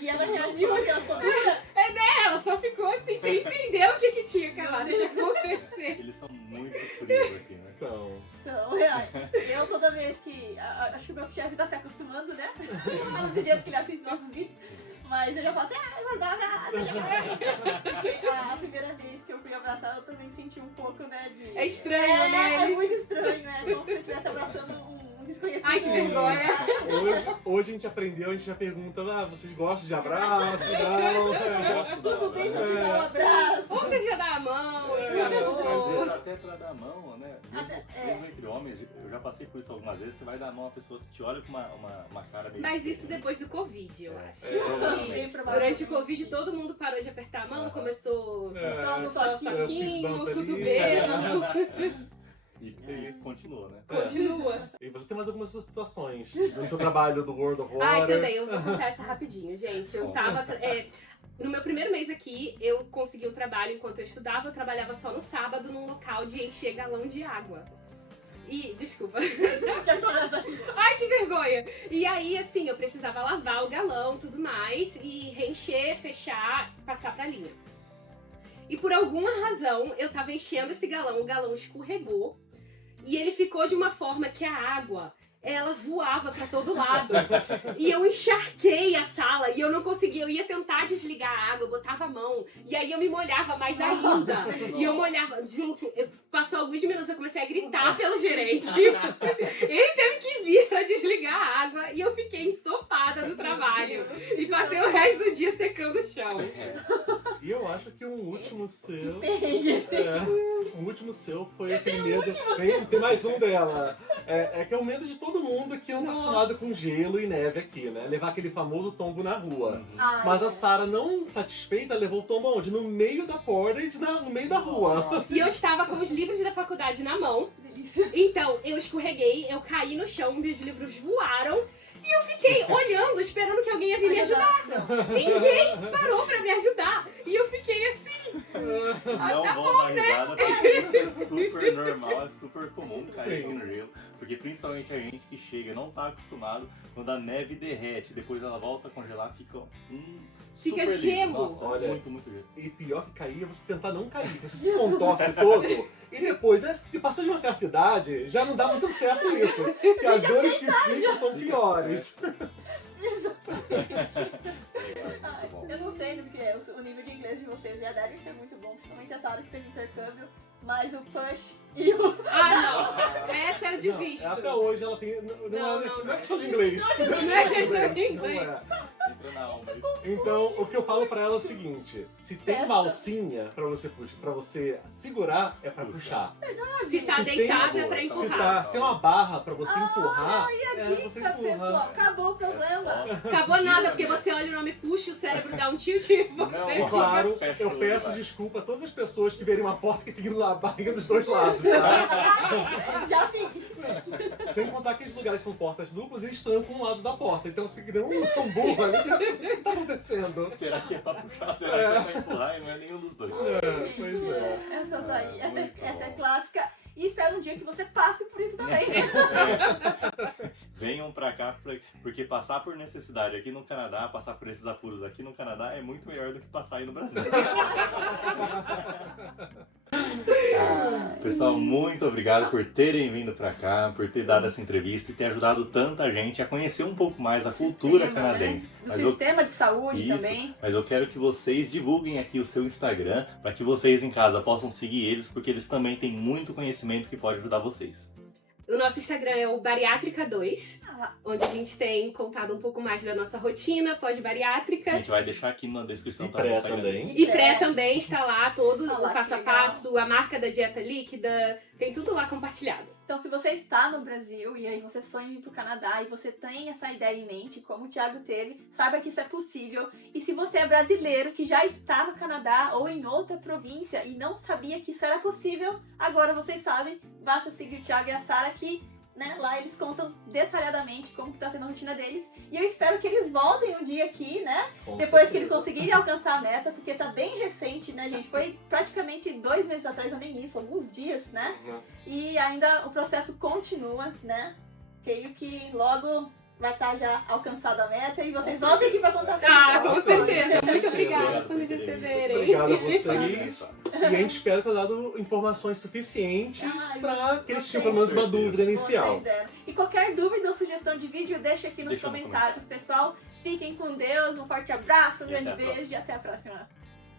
E ela reagiu porque ela falou. Ela só ficou assim, sem entender o que tinha acabado de acontecer. Eles são muito frios aqui, né? Então, Então, eu toda vez que. Acho que o meu chefe tá se acostumando, né? Do jeito que ele assiste nossos vídeos. Mas eu já falo assim, vai dar nada. Porque a primeira vez que eu fui abraçar, eu também senti um pouco, né? É estranho, né? É muito estranho, né? Como se eu estivesse abraçando um desconhecido. Ai, que vergonha. hoje a gente aprendeu, a gente já pergunta, vocês gostam de abraço? Não? Tudo bem se eu te dar um abraço. Ou você já dá a mão e Mas acabou. até pra dar a mão, né? Mesmo entre homens, eu já passei por isso algumas vezes, você vai dar a mão a pessoa, se te olha com uma cara meio... Mas isso depois do Covid, eu acho. provavelmente. Bem provável. Durante o Covid, todo mundo parou de apertar a mão, começou Só só saquinho, bump ali. cotovelo. E continua, né? Continua. E você tem mais algumas situações do seu trabalho do World of Water. Ai, também, eu vou contar essa rapidinho, gente. Eu tava... no meu primeiro mês aqui, eu consegui um trabalho enquanto eu estudava. Eu trabalhava só no sábado, num local de encher galão de água. E, desculpa. Já começa. Ai, que vergonha! E aí, assim, eu precisava lavar o galão, tudo mais, e reencher, fechar, passar pra linha. E por alguma razão, eu tava enchendo esse galão, o galão escorregou, e ele ficou de uma forma que a água, ela voava pra todo lado. E eu encharquei a sala e eu não conseguia. Eu ia tentar desligar a água, eu botava a mão. E aí eu me molhava mais ainda. E eu molhava. Gente, passou alguns minutos, eu comecei a gritar pelo gerente. Ele teve que vir pra desligar a água e eu fiquei ensopada no trabalho. E passei o resto do dia secando o chão. E eu acho que um último seu. Perrengue. Um último seu foi aquele medo. Tem mais um dela. É que é o medo de todo mundo que não tá acostumado com gelo e neve aqui, né? Levar aquele famoso tombo na rua. Ai, Mas a Sarah, não satisfeita, levou o tombo onde? No meio da porta e no meio da rua. E eu estava com os livros da faculdade na mão. delícia. Então, eu escorreguei, eu caí no chão, meus livros voaram. E eu fiquei olhando, esperando que alguém ia vir me ajudar. Ninguém parou pra me ajudar. E eu fiquei assim. Não tá vão dar risada, porque isso é super normal, é super comum cair Sim. no gelo. Porque principalmente a gente que chega não tá acostumado, quando a neve derrete, depois ela volta a congelar, fica Fica super gelo. lindo. Nossa, Olha. muito gelo. E pior que cair é você tentar não cair. Você se contorce todo. E depois, né? Se passou de uma certa idade, já não dá muito certo isso. Porque as dores que ficam são piores. Ai, eu não sei porque o nível de inglês de vocês já deve ser muito bom, principalmente a Sarah que fez intercâmbio, mas o push e o... Ah, não. Essa eu desisto. Não, até hoje ela tem. Não é questão de inglês. Não é questão de Não inglês. é. Entra na alma isso. Então, o que eu falo pra ela é o seguinte: se tem Testa. uma alcinha pra você segurar, é pra puxar. Se tá Se tem deitada é uma pra boa, Se, empurrar. se tem uma barra pra você empurrar, E a você dica, empurra. pessoal, acabou o problema. Acabou nada, porque você olha o nome, puxa, o cérebro dá um tilt e você... Não, Claro, Fecha eu o peço olho, desculpa a todas as pessoas que verem uma porta que tem a barriga dos dois lados, tá? Já vi. Sem contar que os lugares são portas duplas e eles trancam um lado da porta. Então você fica dando tão burro ali. O que tá acontecendo? Será que é pra puxar? Será que é pra empurrar? E não é nenhum dos dois. Pois é. Essas aí, Muito essa é bom. clássica. E espero um dia que você passe por isso também. Venham pra cá, porque passar por necessidade aqui no Canadá, passar por esses apuros aqui no Canadá é muito melhor do que passar aí no Brasil. Pessoal, muito obrigado por terem vindo pra cá, por ter dado essa entrevista e ter ajudado tanta gente a conhecer um pouco mais a cultura Sistema, canadense. né? Do Mas eu- sistema de saúde Isso, também. mas eu quero que vocês divulguem aqui o seu Instagram para que vocês em casa possam seguir eles, porque eles também têm muito conhecimento que pode ajudar vocês. O nosso Instagram é o Bariátrica2, Ah, onde a gente tem contado um pouco mais da nossa rotina A pós-bariátrica. gente vai deixar aqui na descrição E também pré o Instagram. também. E pré também está lá, todo Ah lá, o passo a que legal. passo, a marca da dieta líquida, tem tudo lá compartilhado. então, se você está no Brasil e aí você sonha em ir pro Canadá e você tem essa ideia em mente, como o Thiago teve, saiba que isso é possível. E se você é brasileiro que já está no Canadá ou em outra província e não sabia que isso era possível, agora vocês sabem. Basta seguir o Thiago e a Sarah que, né, lá eles contam detalhadamente como que tá sendo a rotina deles. E eu espero que eles voltem um dia aqui, né? Com Depois que eles certeza. conseguirem alcançar a meta, porque tá bem recente, né, gente? Foi praticamente 2 meses atrás, ou nem isso, alguns dias, né? E ainda o processo continua, né? Creio que logo vai estar já alcançada a meta e vocês Com voltem aqui certeza. pra contar pra Ah, gente. com Nossa, certeza. Muito Obrigado obrigada por por nos terem vindo. receberem. Obrigado a vocês. Parabéns. E a gente espera ter dado informações suficientes Ai, pra que eles vocês- tinham pelo menos uma Com certeza. dúvida inicial. Vocês deram. E qualquer dúvida ou sugestão de vídeo, deixa aqui nos Deixa no comentários, pessoal. Fiquem com Deus, um forte abraço, um E até grande a beijo próxima. e até a próxima.